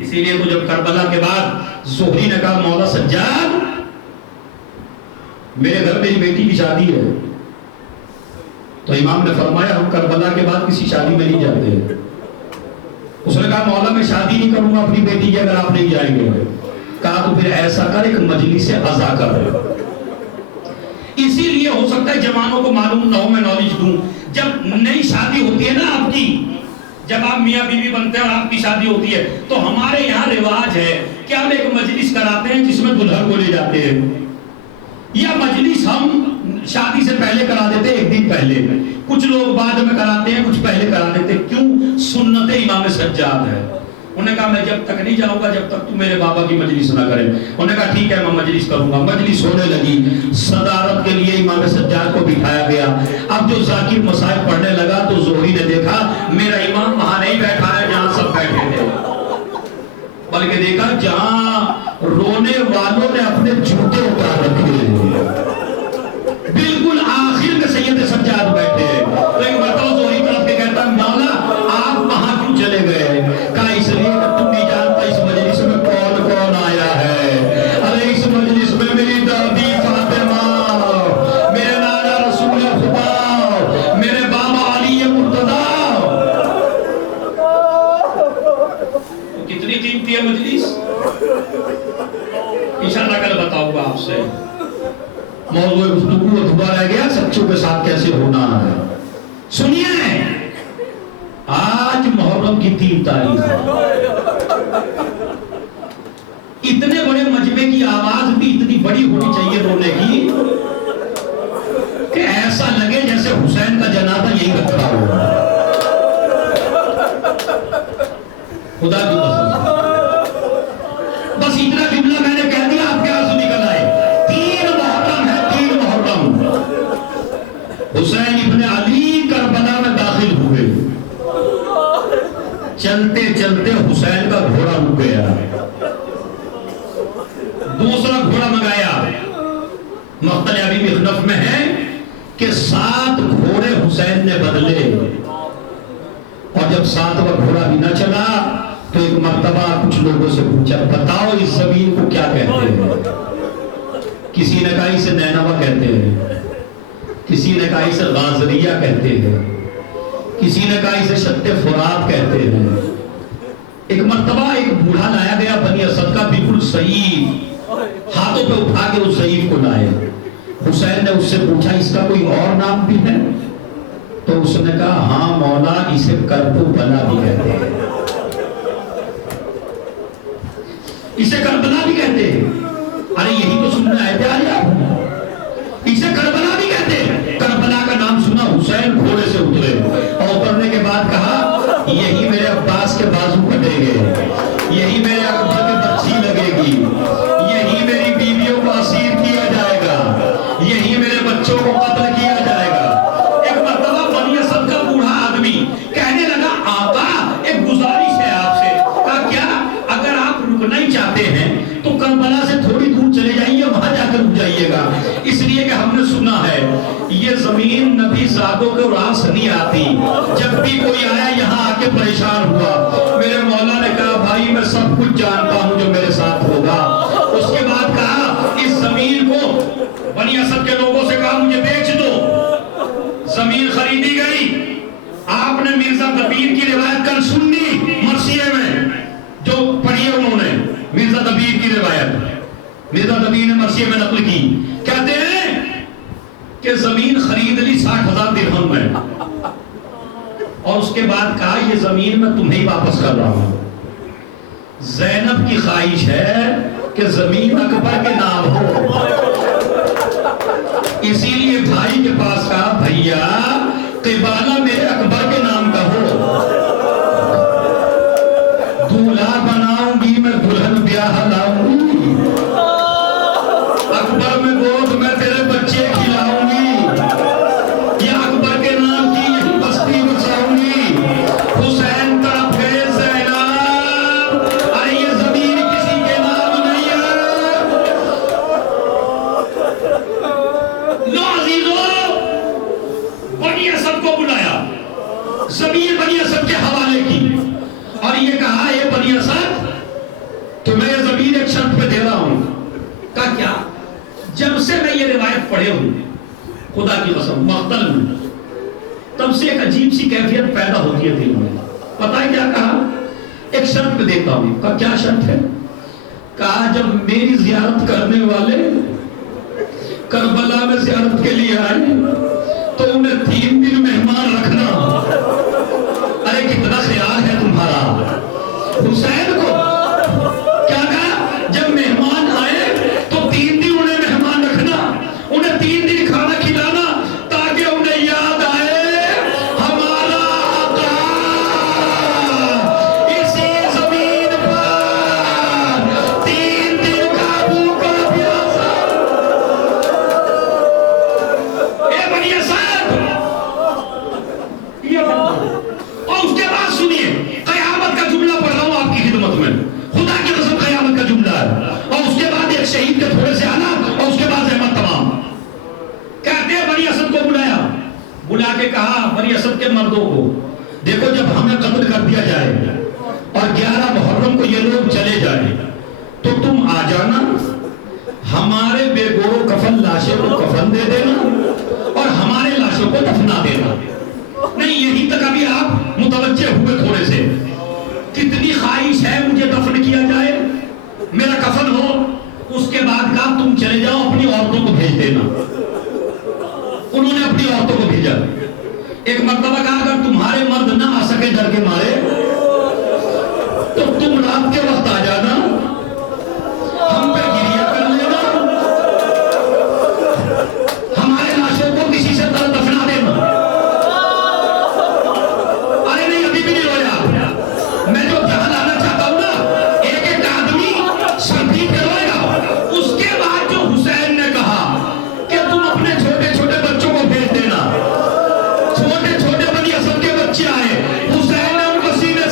اسی لیے تو جب کربلا کے بعد زہری نے کہا مولا سجاد میرے گھر میری بیٹی کی شادی ہے، تو امام نے فرمایا ہم کربلا کے بعد کسی شادی میں نہیں جاتے. اس نے کہا مولا میں شادی نہیں کروں گا اپنی بیٹی کی اگر آپ نہیں جائیں گے. کہا تو پھر ایسا کر ایک مجلس عزا کر. اسی لیے ہو سکتا ہے جوانوں کو معلوم نہ ہو، میں نالج دوں. جب نئی شادی ہوتی ہے نا آپ کی، جب آپ میاں بیوی بنتے ہیں اور آپ کی شادی ہوتی ہے تو ہمارے یہاں رواج ہے کہ ہم ایک مجلس کراتے ہیں جس میں دلہن کو لے جاتے ہیں، یا مجلس ہم شادی سے پہلے کرا دیتے ہیں، ایک دن پہلے. کچھ لوگ بعد میں کراتے ہیں، کچھ پہلے کرا دیتے ہیں. کیوں؟ سنت امام سجاد ہے. انہوں نے کہا میں جب تک نہیں جاؤں گا جب تک تو میرے بابا کی مجلس نہ کرے. انہوں نے کہا ٹھیک ہے میں مجلس کروں گا. مجلس ہونے لگی، صدارت کے لیے امام سجاد کو بٹھایا گیا. اب جو ذاکر مصائب پڑھنے لگا تو زہری نے دیکھا میرا امام وہاں نہیں بیٹھا ہے جہاں سب بیٹھے تھے، بلکہ دیکھا جہاں رونے والوں نے اپنے جوتے اتار رکھے ہیں، بالکل آخر میں سید سجاد بیٹھے. تو ایک مرتبہ زہری طرف کے کہتا مولا آپ وہاں کیوں چلے گئے؟ کہا اس لیے کہ تم نہیں جانتا اس مجلس میں کون کون آیا ہے. ارے اس مجلس میں میری دادی فاطمہ، میرے نانا رسول خدا، میرے بابا علی مرتضیٰ. کتنی قیمتی ہے مجلس، انشاءاللہ کل بتاؤں گا آپ سے. موضوع گفتگو ادھورا رہ گیا، سچوں کے ساتھ کیسے ہونا ہے. سنیے آج محرم کی 3 تاریخ ہے. اتنے بڑے مجمع کی آواز بھی اتنی بڑی ہونی چاہیے رونے کی کہ ایسا لگے جیسے حسین کا جنازہ یہی رکھا ہو. خدا کی قسم بس اتنا جملہ میں نے کہہ دیا آپ کے آنسو نکل آئے. 3 محرم ہے، 3 محرم. حسین ابن علی کربلا میں داخل ہوئے. چلتے چلتے حسین کا گھوڑا رک گیا. دوسرا گھوڑا منگایا. مقتل ابی مخنف میں ہے کہ 7 گھوڑے حسین نے بدلے، اور جب 7واں گھوڑا بھی نہ چلا تو ایک مرتبہ کچھ لوگوں سے پوچھا بتاؤ اس زمین کو کیا کہتے ہیں؟ کسی نے کہا اسے نینوا کہتے ہیں، کسی نے کہا اسے غازریہ کہتے ہیں، کسی نے کہا اسے شط فرات کہتے ہیں۔ ایک مرتبہ ایک بوڑھا لایا گیا بنی اسد کا، بالکل ضعیف، ہاتھوں پہ اٹھا کے اس ضعیف کو لائے۔ حسین نے اس سے پوچھا اس کا کوئی اور نام بھی ہے؟ تو اس نے کہا ہاں مولا اسے کرب و بلا بھی کہتے ہیں، اسے کربلا بھی کہتے ہیں۔ ارے یہی تو سننا ہے پیاریا، اسے کربلا بھی کہتے ہیں۔ کربلا کا نام سنا، حسین گھوڑے سے اترے اور اترنے کے بعد کہا یہی میرے عباس کے بازو کٹے گئے، یہی میرے اکبر کے برچھی لگے گی، یہی میری بیویوں کو اسیر کیا جائے گا، یہی میرے بچوں کو قتل کیا جائے گا۔ ایک مرتبہ بنی اسد کا بوڑھا آدمی کہنے لگا آقا ایک گزارش ہے آپ سے۔ کہا کیا؟ اگر آپ رکنا ہی چاہتے ہیں تو کربلا سے تھوڑی دور چلے جائیے، وہاں جا کر رک جائیے گا، اس لیے کہ ہم نے سنا ہے یہ زمین نبی زادوں کو راس نہیں آتی، جب بھی کوئی آیا یہاں آ کے پریشان ہوا۔ میرے مولا نے کہا بھائی میں سب کچھ جانتا ہوں جو میرے ساتھ ہوگا۔ اس کے بعد کہا اس زمین کو بنی اسد کے لوگوں سے کہا مجھے بیچ دو۔ زمین خریدی گئی۔ آپ نے مرزا دبیر کی روایت کل سنی مرثیے میں جو پڑھی ہے انہوں نے، مرزا دبیر کی روایت مرزا دبیر نے مرثیے میں نقل کی۔ کہتے ہیں کہ زمین خرید لی 60,000 درہم میں، اور اس کے بعد کہا یہ زمین میں تمہیں واپس کر رہا ہوں۔ زینب کی خواہش ہے کہ زمین اکبر کے نام ہو، اسی لیے بھائی کے پاس کہا بھیا قبالہ میرے اکبر کے نام کا ہو، دولہا بناؤں گی میں دلہن بیاہ لاؤں گی، اکبر میں گود میں تیرے بچے کھلاؤں گی، یا اکبر کے نام کی یہی بستی بساؤں گی۔ حسین طرف گئے زینب، ارے یہ زمین کسی کے نام نہیں ہے۔ لو عزیزو، بنی اسد کو بلایا، زمین بنی اسد کے حوالے کی، اور یہ کہا اے بنی اسد تمہیں زمین ایک شرط پہ دے رہا ہوں۔ کہا کیا؟ جب سے میں یہ روایت پڑھے ہوں خدا کی قسم مقتل میں، تب سے ایک عجیب سی کیفیت پیدا ہوتی ہے دل میں۔ پتہ ہے کیا کہا؟ ایک شرط پہ دیتا ہوں۔ کہا کیا شرط ہے؟ کہا جب میری زیارت کرنے والے کربلا میں زیارت کے لیے آئے تو انہیں 3 دن مہمان رکھنا۔ ارے کتنا خیال ہے تمہارا حسین کو۔ کیا کہا؟ جب مہمان آئے تو 3 دن انہیں مہمان رکھنا، انہیں 3 دن کھانا کھلانا، تاکہ انہیں یاد آئے ہمارا آقا اسی زمین پر 3 دن کا بھوکا پیاسا۔ اے بنی اسد، اور اس کے بعد سنیے قیامت کا جملہ پڑھ رہا ہوں آپ کی خدمت میں، خدا کی قسم قیامت کا جملہ ہے، اور اس کے بعد ایک شہید کے تھوڑے سے آنا، اور اس کے بعد رحمت تمام۔ کہتے ہیں بنی اسد کو بلایا، بلا کے کہا بنی اسد کے مردوں کو دیکھو جب ہمیں قتل کر دیا جائے اور 11 محرم کو یہ لوگ چلے جائیں تو تم آ جانا، ہمارے بے گور و کفن لاشیں کو کفن دے دینا اور ہمارے لاشوں کو دفنا دینا۔ نہیں یہی تک ابھی آپ متوجہ ہوئے تھوڑے سے، کتنی خواہش ہے مجھے دفن کیا جائے، میرا کفن ہو۔ اس کے بعد کہا تم چلے جاؤ اپنی عورتوں کو بھیج دینا۔ انہوں نے اپنی عورتوں کو بھیجا۔ ایک مرتبہ کہا اگر تمہارے مرد نہ آ سکے ڈر کے مارے تو تم رات کے وقت آ جانا، ہم پہ گریہ کر لینا، ہمارے لاشوں کو کسی سے دفنا دینا۔ ارے نہیں ابھی بھی نہیں رویا، میں جو جہاں لانا چاہتا ہوں نا ایک ایک آدمی سردی پہ روئے گا۔ اس کے بعد جو حسین نے کہا کہ تم اپنے چھوٹے چھوٹے بچوں کو بھیج دینا، چھوٹے چھوٹے بنی اسد کے بچے آئے، حسین نے ان کو سینے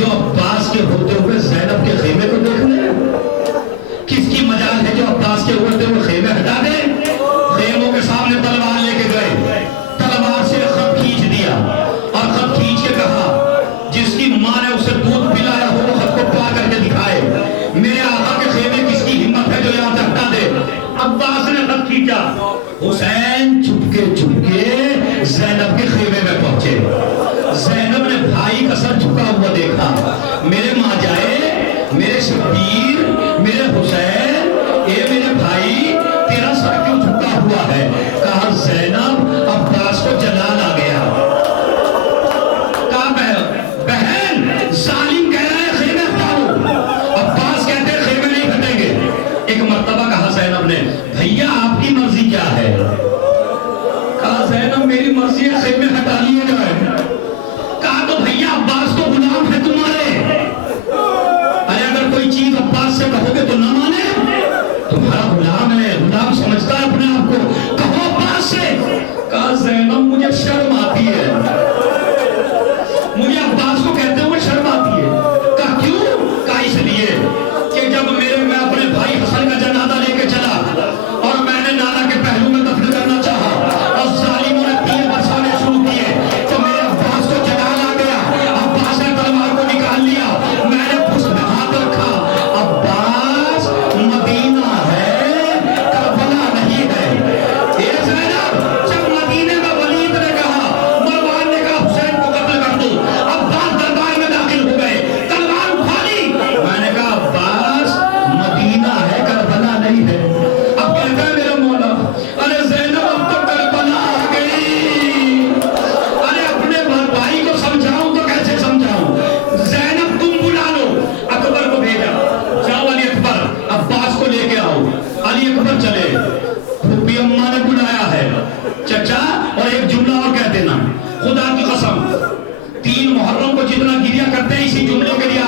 جو عباس کے ہوتے ہوئے زینب کے خیمے کو دیکھ لیں؟ کس کی مجال ہے جو عباس کے ہوتے ہوئے خیمے ہٹا دیں؟ خیموں کے سامنے تلوار لے کے گئے، تلوار سے خط کھینچ دیا اور خط کھینچ کے کہا جس کی ماں نے اسے دودھ پلایا ہو وہ خط کو پا کر کے دکھائے، میرے آقا کے خیمے کس کی ہمت ہے جو یہاں سے ہٹا دے؟ عباس نے خط کھینچا، حسین چپکے چپکے زینب کے خیمے میں پہنچے۔ زینب نے بھائی کا سر جھکا ہوا دیکھا، میرے ماں جائے، میرے شبیر، میرے حسین، اے میرے بھائی تیرا سر کیوں جھکا ہوا ہے؟ کہا زینب عباس کو جلال آ گیا۔ کہا بہن ظالم کہہ رہا ہے خیمے ہٹاؤ، عباس کہتے ہیں خیمے نہیں ہٹیں گے۔ ایک مرتبہ کہا زینب نے بھیا آپ کی مرضی کیا ہے؟ کہا زینب میری مرضی ہے خیمے ہٹا لیے جائیں۔ کہا تو بھیا عباس تو غلام ہے تمہارے، ارے اگر کوئی چیز عباس سے کہو گے تو نہ مانے، تمہارا غلام ہے، غلام سمجھتا ہے اپنے آپ کو، کہو عباس سے۔ کہا زینب مجھے شرم آتی ہے، مجھے عباس کو کہتے ہوئے شرم آتی ہے۔ کہا کیوں؟ کہا اس لیے کہ جب میں اپنے بھائی حسن کا جنازہ لے کے چلا اور میں نے نانا کے پہلو میں دفن کرنا چاہا اور ظالموں نے تیر برسانے شروع کیے تو میرے عباس کو جلال آ گیا، عباس نے تلوار کو نکال لیا، میں نے پشت میں ہاتھ رکھا، عباس مدینہ ہے کربلا نہیں ہے۔ اے زینب جب مدینے میں ولید نے کہا، مروان نے کہا حسین کو قتل کر دو، عباس دربار میں داخل ہو گئے، تلوار اٹھا لی، میں نے کہا عباس مدینہ ہے کربلا نہیں ہے۔ اب کہتا ہے میرا مولا ارے زینب اب تو کربلا آ گئی، ارے اپنے بھائی کو سمجھاؤں تو کیسے سمجھاؤں؟ زینب تم بلا لو، اکبر کو بھیجا، جاؤ علی اکبر عباس کو لے کے آؤ۔ علی اکبر چلے، پھوپھی اماں نے بلایا ہے، چچا اور ایک جملہ اور کہہ دینا، خدا کی قسم 3 محرم کو جتنا گریہ کرتے ہیں اسی جملے کے لیے